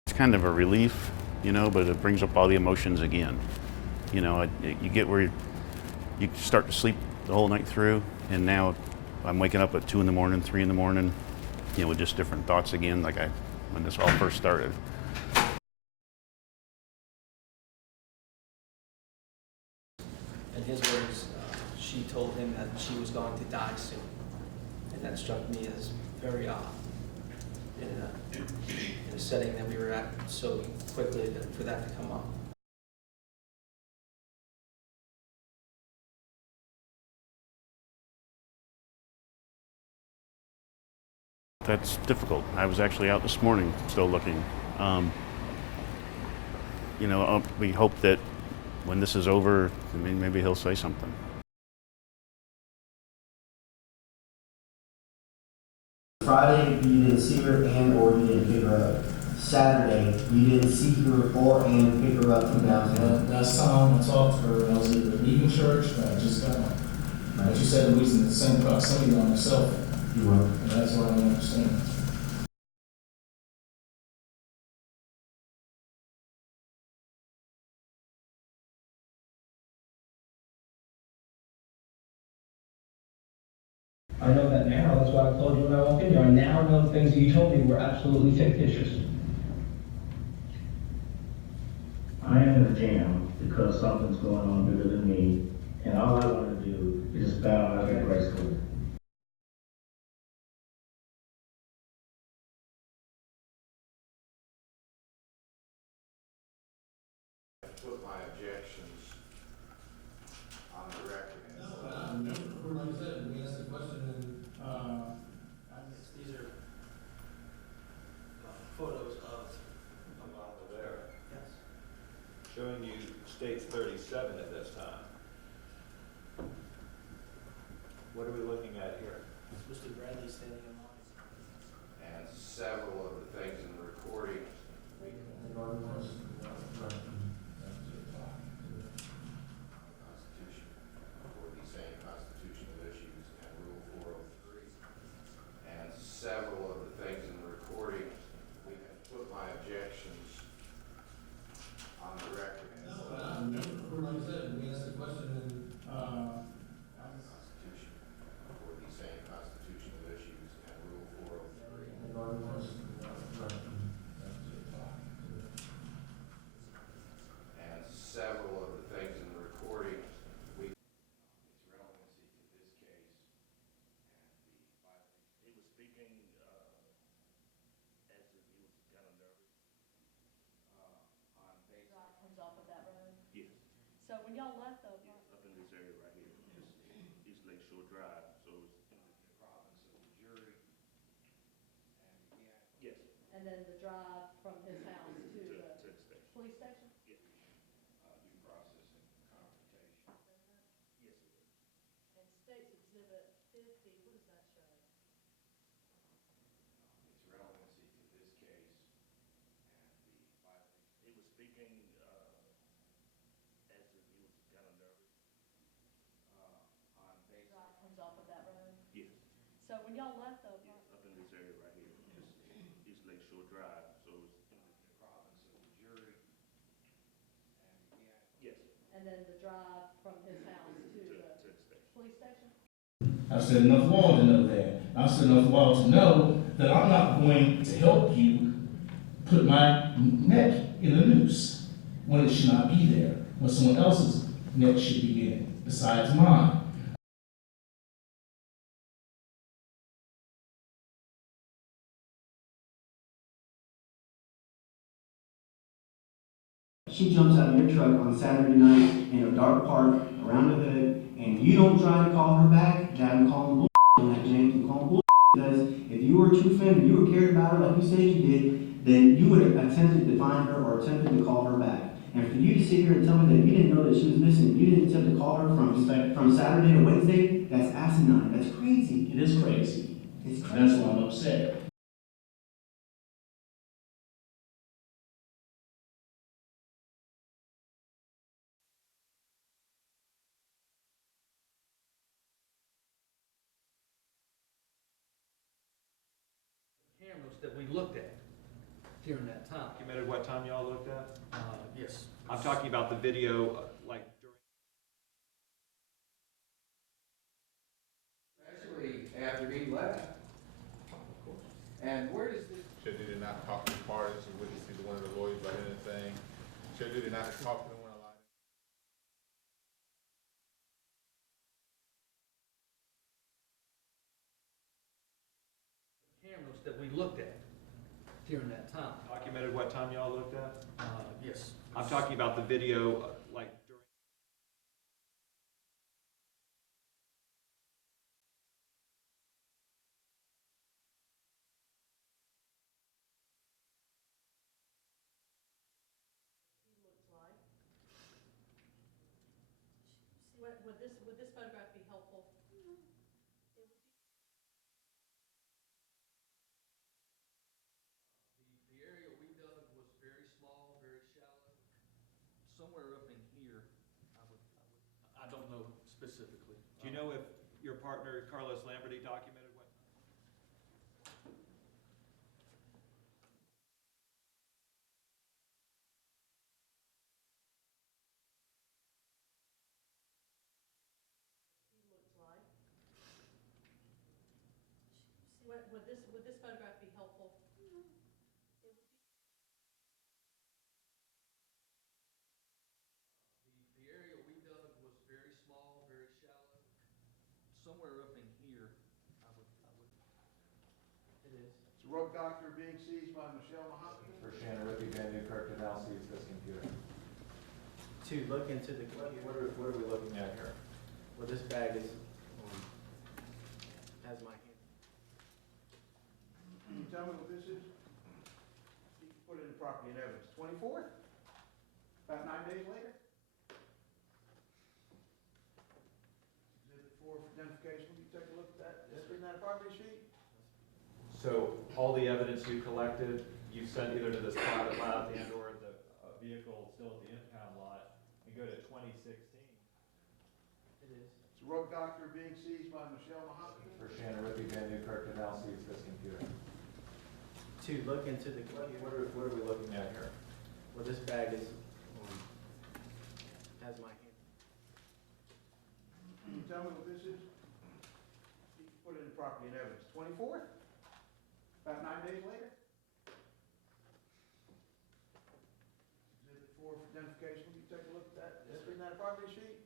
It's kind of a relief, but it brings up all the emotions again. You get where you start to sleep the whole night through, and now I'm waking up at 2 in the morning, 3 in the morning, with just different thoughts again, like when this all first started. In his words, she told him that she was going to die soon, and that struck me as very odd in a setting that we were at so quickly for that to come up. That's difficult. I was actually out this morning still looking. We hope that when this is over, maybe he'll say something. Friday, you didn't see her or you didn't pick her up. Saturday, you didn't see her and pick her up from downtown. Last time I talked to her, I was either leaving church or I just got home. But you said we was in the same proximity on myself. You were. And that's what I don't understand. I know that now. That's why I told you when I walked in here. I now know the things that you told me were absolutely fictitious. I am in a jam because something's going on bigger than me, and all I want to do is just bow out of gracefully. Put my objections on the record. Like I said, we asked the question, and these are photos of. I'm not aware. Yes. Showing you stage 37 at this time. What are we looking at here? Mr. Bradley standing in line. And several of the things in the recording. Several of the things in the recording So when y'all left the Up in this area right here, East Lakeshore Drive, so it's in the province of Missouri. Yes. and then the drive from his house to the the station. police station? Yeah. Due process and confrontation. Yes, it is. And State's Exhibit 50, what does that show? Its relevancy to this case and the violation. He was speaking as if he was kind of nervous. On basis. Drive comes off of that road? Yes. So when y'all left the Up in this area right here, East Lakeshore Drive, so it's in the Province of Missouri. Yes. and then the drive from his house to the station. police station? I've said enough law to know that. I've said enough law to know that I'm not going to help you put my neck in a noose when it should not be there, when someone else's neck should be in it, besides mine. She jumps out of your truck on Saturday night in a dark park around the hood, and you don't try to call her back. Dad, I'm calling bull on that, James. I'm calling bull because if you were a true friend and you were cared about her like you said you did, then you would have attempted to find her or attempted to call her back. And for you to sit here and tell me that you didn't know that she was missing, you didn't attempt to call her from Saturday to Wednesday, that's asinine. That's crazy. It is crazy. It's crazy. That's why I'm upset. Cameras that we looked at during that time. Documented what time y'all looked at? Yes. I'm talking about the video, like during. Especially after he left. And where does this? Should they not talk to the parties or witness to one of the lawyers about anything? Should they not talk to one a lot? Cameras that we looked at during that time. Documented what time y'all looked at? Yes. I'm talking about the video, like during. He looks like. Would this photograph be helpful? It would be. The area we dug was very small, very shallow. Somewhere up in here, I don't know specifically. Do you know if your partner, Carlos Lamberty, documented what? He looks like. Would this photograph be helpful? It would be. The area we dug was very small, very shallow. Somewhere up in here, it is. It's a rope doctor being seized by Michelle Mahomet. For Shannon Rippey, Vannewkirk, to now seize this computer. To look into the computer. What are we looking at here? Well, this bag is, has my hand. Can you tell me what this is? You put it in property and evidence. 24th? About 9 days later? Exhibit 4 for identification. You take a look at that. Isn't that a property sheet? So all the evidence you collected, you sent either to this private lab and or the vehicle still at the impound lot, and go to 2016. It is. It's a rope doctor being seized by Michelle Mahomet. For Shannon Rippey, Vannewkirk, to now seize this computer. To look into the computer. What are we looking at here? Well, this bag is, has my hand. Can you tell me what this is? You put it in property and evidence. 24th? About 9 days later? Exhibit 4 for identification. You take a look at that. Isn't that a property sheet?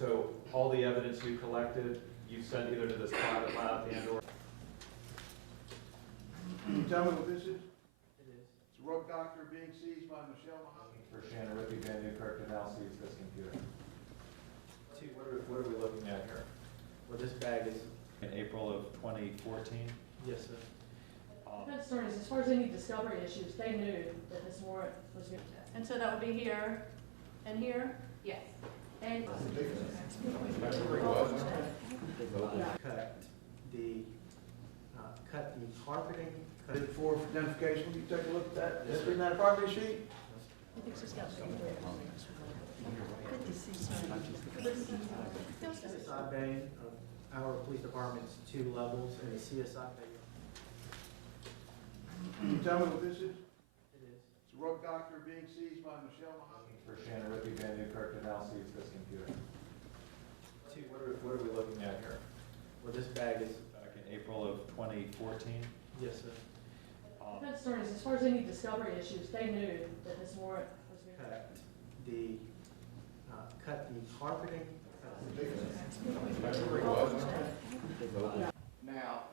So all the evidence you collected, you sent either to this private lab and or. Can you tell me what this is? It is. It's a rope doctor being seized by Michelle Mahomet. For Shannon Rippey, Vannewkirk, to now seize this computer. What are we looking at here? Well, this bag is, In April of 2014? yes, sir. Defense attorneys, as far as any discovery issues, they knew that this warrant was being tested. And so that would be here and here? Yes. And. Where Cut the carpeting, cut it for identification. You take a look at that. Isn't that a property sheet? I think she's got some. Good to see CSI bay of our police department's 2 levels in the CSI bay. Can you tell me what this is? It is. It's a rug doctor being seized by Michelle Muhammad. For Shannon Rippey, Vannewkirk to now seize this computer. What are we looking at here? Well, this bag is, Back in April of 2014? yes, sir. Defense attorneys, as far as any discovery issues, they knew that this warrant was being tested. Cut the carpeting. Now,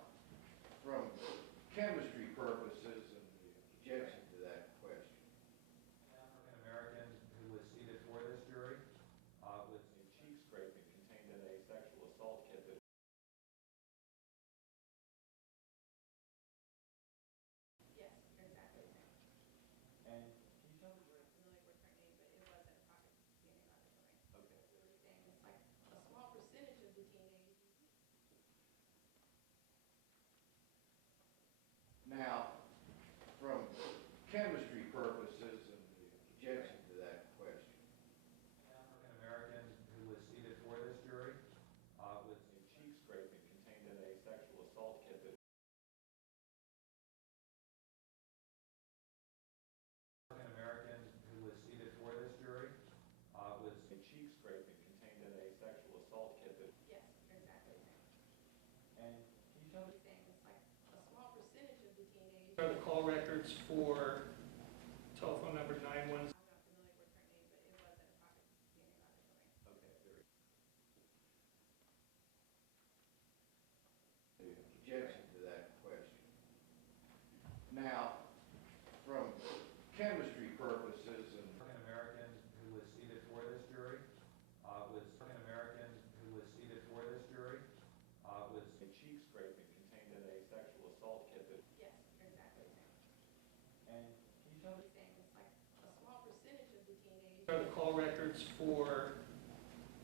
from chemistry purposes and the objection to that question, African American who was seated for this jury was a cheek scraping contained in a sexual assault kit that Yes, exactly. and can you tell me where Familiar with her name, but it wasn't a pocket DNA laboratory. okay. We were saying it's like a small percentage of the DNA. now, from chemistry purposes and the objection to that question, African American who was seated for this jury was a cheek scraping contained in a sexual assault kit that African American who was seated for this jury was a cheek scraping contained in a sexual assault kit that Yes, exactly. and can you tell me We're saying it's like a small percentage of the DNA. Are the call records for telephone number 910? I'm not familiar with her name, but it wasn't a pocket DNA laboratory. okay, very the objection to that question. Now, from chemistry purposes and African American who was seated for this jury was African American who was seated for this jury was a cheek scraping contained in a sexual assault kit that Yes, exactly. and can you tell me We're saying it's like a small percentage of the DNA. Are the call records for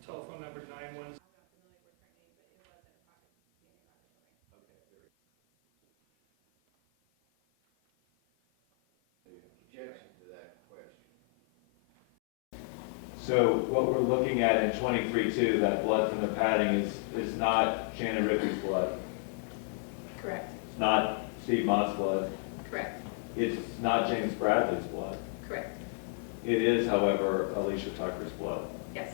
telephone number 910? I'm not familiar with her name, but it wasn't a pocket DNA laboratory. okay, very the objection to that question. So what we're looking at in 23-2, that blood from the padding is not Shannon Rippey's blood. Correct. It's not Steve Mott's blood. Correct. It's not James Bradley's blood. Correct. It is, however, Alicia Tucker's blood. Yes.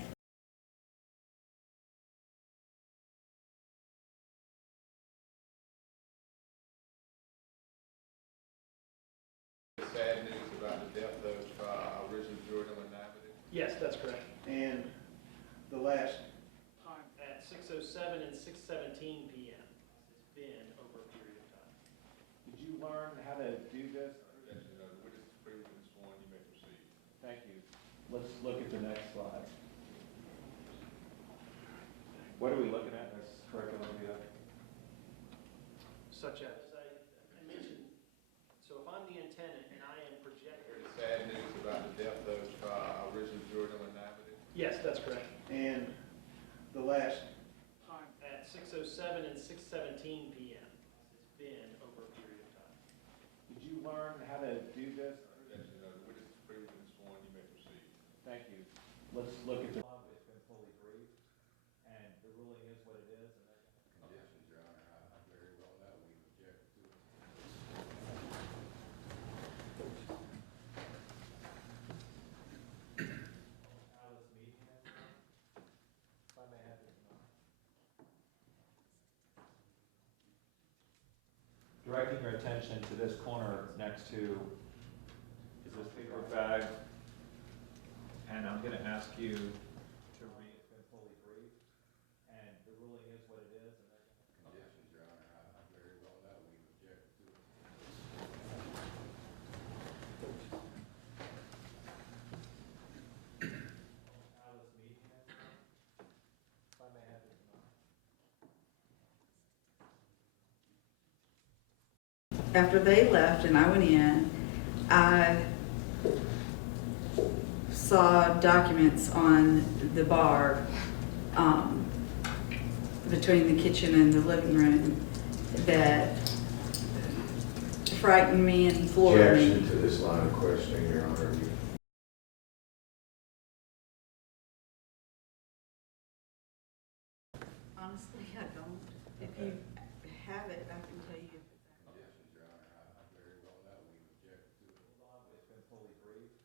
Sad news about the death of Richard Jordan Avenue. Yes, that's correct. And the last Time at 6:07 and 6:17 p.m. It's been over a period of time. Did you learn how to do this? Yes, you know, the witness is free and sworn, you may proceed. Thank you. Let's look at the next slide. What are we looking at in this curriculum view? Such as I mentioned, so if I'm the antenna and I am projecting. Sad news about the death of Richard Jordan Avenue. Yes, that's correct. and the last Time at 6:07 and 6:17 p.m. It's been over a period of time. Did you learn how to do this? Yes, you know, the witness is free and sworn, you may proceed. Thank you. Let's look at the. It's been fully briefed, and the ruling is what it is. Conditions, Your Honor, I very well know we object to it. Alice meeting it. If I may have your directing your attention to this corner next to, is this paper bag? And I'm going to ask you to read, it's been fully briefed, and the ruling is what it is. Conditions, Your Honor, I very well know we object to it. Alice meeting it. after they left and I went in, I saw documents on the bar between the kitchen and the living room that frightened me and floored me. Objection to this line of questioning, Your Honor. Honestly, I don't. If you have it, I can tell you. Objections, Your Honor. I very well know we object to it. It's been fully briefed,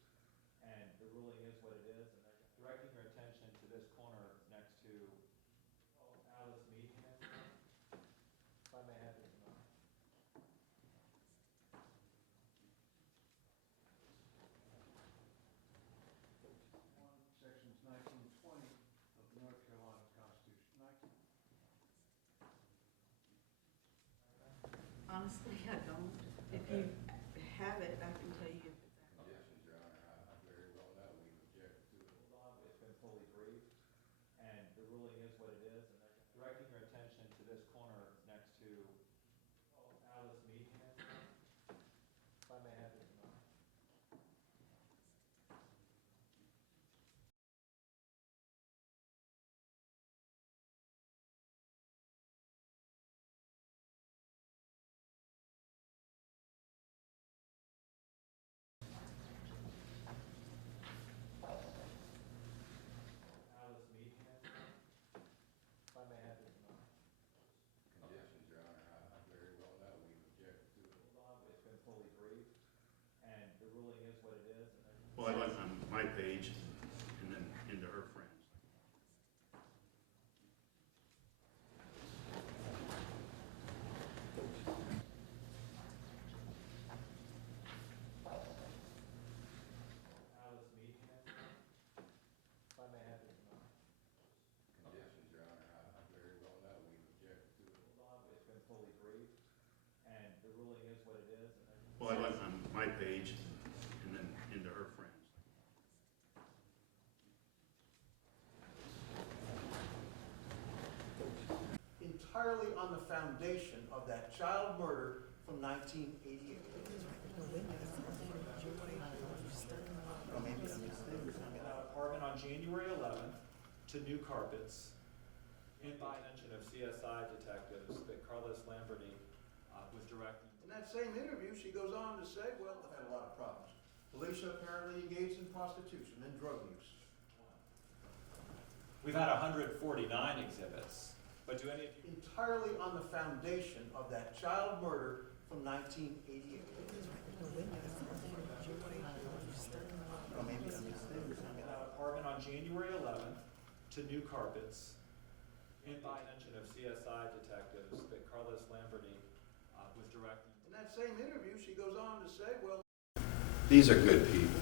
and the ruling is what it is, and they're directing your attention to this corner next to Alice Mead. If I may have this moment. Sections 1920 of the North Carolina Constitution. Honestly, I don't. If you have it, I can tell you. Objections, Your Honor. I very well know we object to it. It's been fully briefed, and the ruling is what it is, and they're directing your attention to this corner next to Alice Mead. If I may have this moment. Alice Mead. If I may have this moment. Objections, Your Honor. I very well know we object to it. It's been fully briefed, and the ruling is what it is, and they're Well, I like on my page and then into her friends. Alice Mead. If I may have this moment. Objections, Your Honor. I very well know we object to it. It's been fully briefed, and the ruling is what it is, and they're Well, I like on my page and then into her friends. Entirely on the foundation of that child murder from 1988. Apartment on January 11th to new carpets, and by attention of CSI detectives that Carlos Lamberty was directing. In that same interview, she goes on to say, well, I've had a lot of problems. Alicia apparently engaged in prostitution and drug use. We've had 149 exhibits, but do any of you... Entirely on the foundation of that child murder from 1988. Apartment on January 11th to new carpets, and by attention of CSI detectives that Carlos Lamberty was directing. In that same interview, she goes on to say, well, These are good people.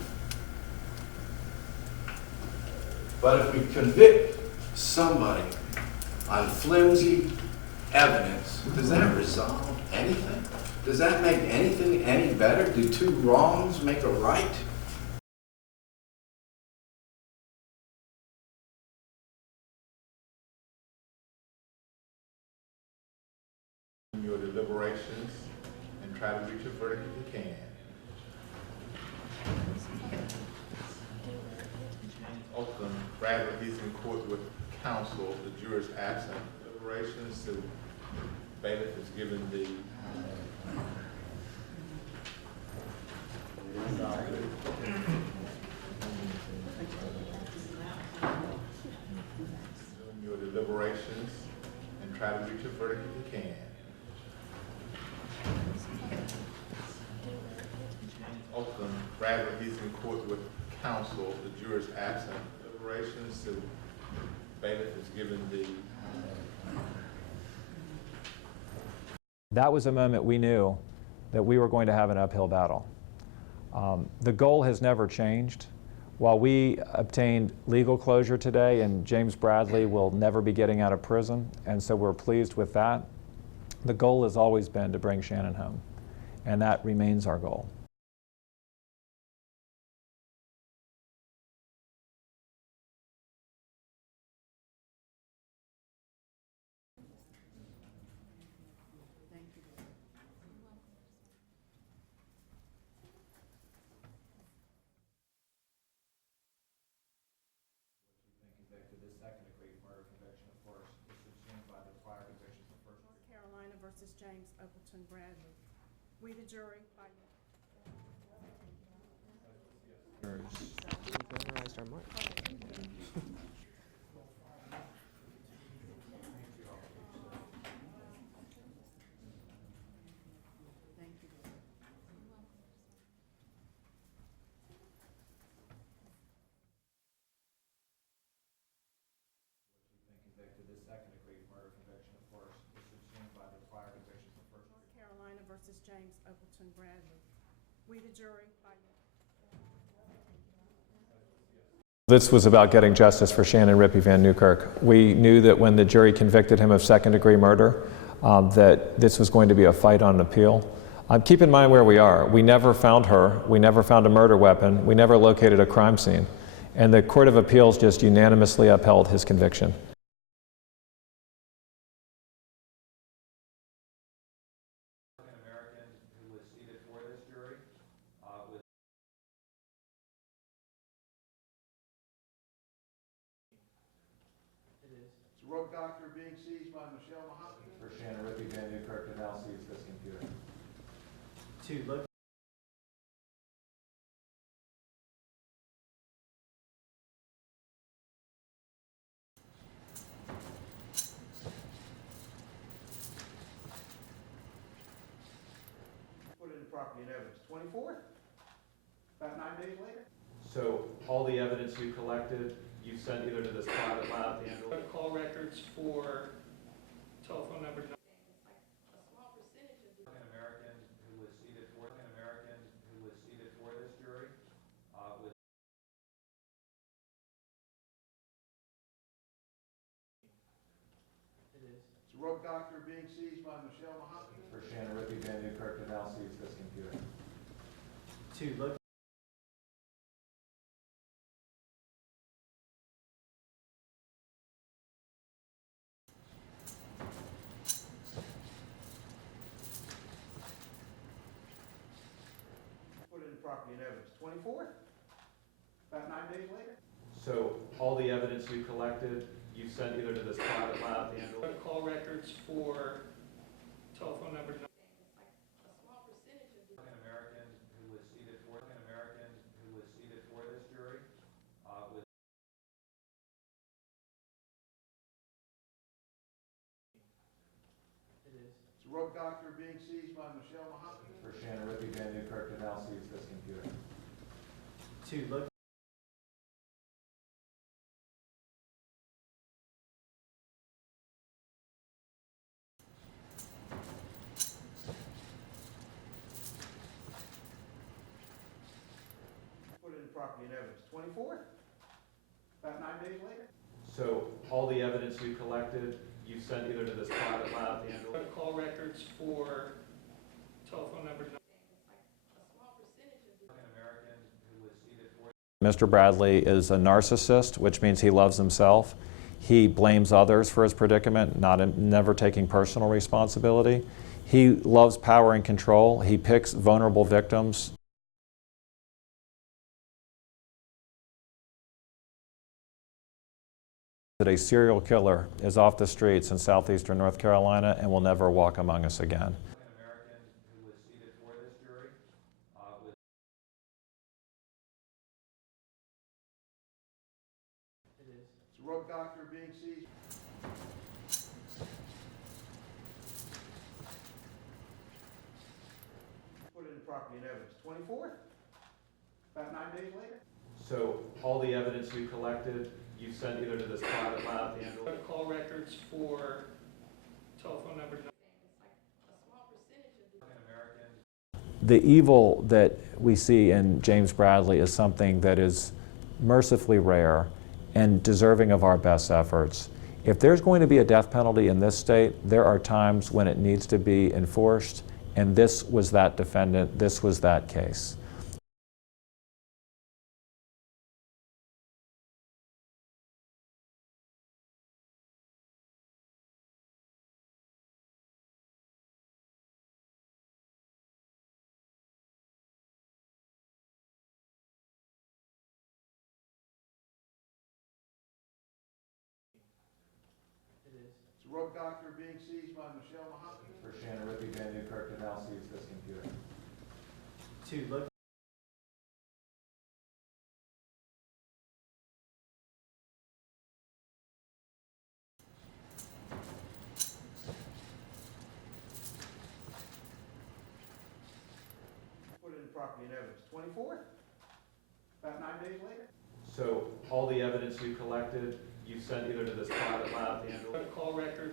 But if we convict somebody on flimsy evidence, does that resolve anything? Does that make anything any better? Do two wrongs make a right? Your deliberations and try to reach a verdict if you can. Oakland, Bradley, he's in court with counsel, the jurors absent. Deliberations to bailiff is given the your deliberations and try to reach a verdict if you can. Oakland, Bradley, he's in court with counsel, the jurors absent. Deliberations to bailiff is given the That was a moment we knew that we were going to have an uphill battle. The goal has never changed. While we obtained legal closure today, and James Bradley will never be getting out of prison, and so we're pleased with that, the goal has always been to bring Shannon home, and that remains our goal. versus James Appleton Bradley. We, the jury, by Memorized our mark. Convicted, this second-degree murder conviction, of course, is subsumed by the prior convictions of first degree. Carolina versus James Appleton Bradley. We, the jury, by This was about getting justice for Shannon Rippey Vannewkirk. We knew that when the jury convicted him of second-degree murder, that this was going to be a fight on appeal. Keep in mind where we are. We never found her. We never found a murder weapon. We never located a crime scene. And the Court of Appeals just unanimously upheld his conviction. Drug doctor being seized by Michelle Mahoney. For Shannon Rippey Vannewkirk to now seize this computer. To look Put it in property and evidence. 24th? About 9 days later? So all the evidence you collected, you sent either to this private lab, the ambulance. Call records for telephone number. An American who was seated for this jury. With Drug doctor being seized by Michelle Mahoney. For Shannon Rippey Vannewkirk to now seize this computer. to look Put it in property and evidence. 24th? About 9 days later? So all the evidence you collected, you sent either to this private lab, the ambulance. Call records for telephone number. An American who was seated for this jury. With Drug doctor being seized by Michelle Mahoney. For Shannon Rippey Vannewkirk to now seize this computer. to look Put it in property and evidence. 24th? About 9 days later? So all the evidence you collected, you sent either to this private lab, the ambulance. Call records for telephone number. Mr. Bradley is a narcissist, which means he loves himself. He blames others for his predicament, never taking personal responsibility. He loves power and control. He picks vulnerable victims. That a serial killer is off the streets in southeastern North Carolina and will never walk among us again. Drug doctor being seized. Put it in property and evidence. 24th? About 9 days later? So all the evidence you collected, you sent either to this private lab, the ambulance. Call records for telephone number. The evil that we see in James Bradley is something that is mercifully rare and deserving of our best efforts. If there's going to be a death penalty in this state, there are times when it needs to be enforced, and this was that defendant, this was that case. drug doctor being seized by Michelle Mahomet? For Shannon Rippey, Vannewkirk, and now sees this computer. To look Put it in property and evidence. 24th? About 9 days later? So all the evidence you collected, you sent either to this private lab and call records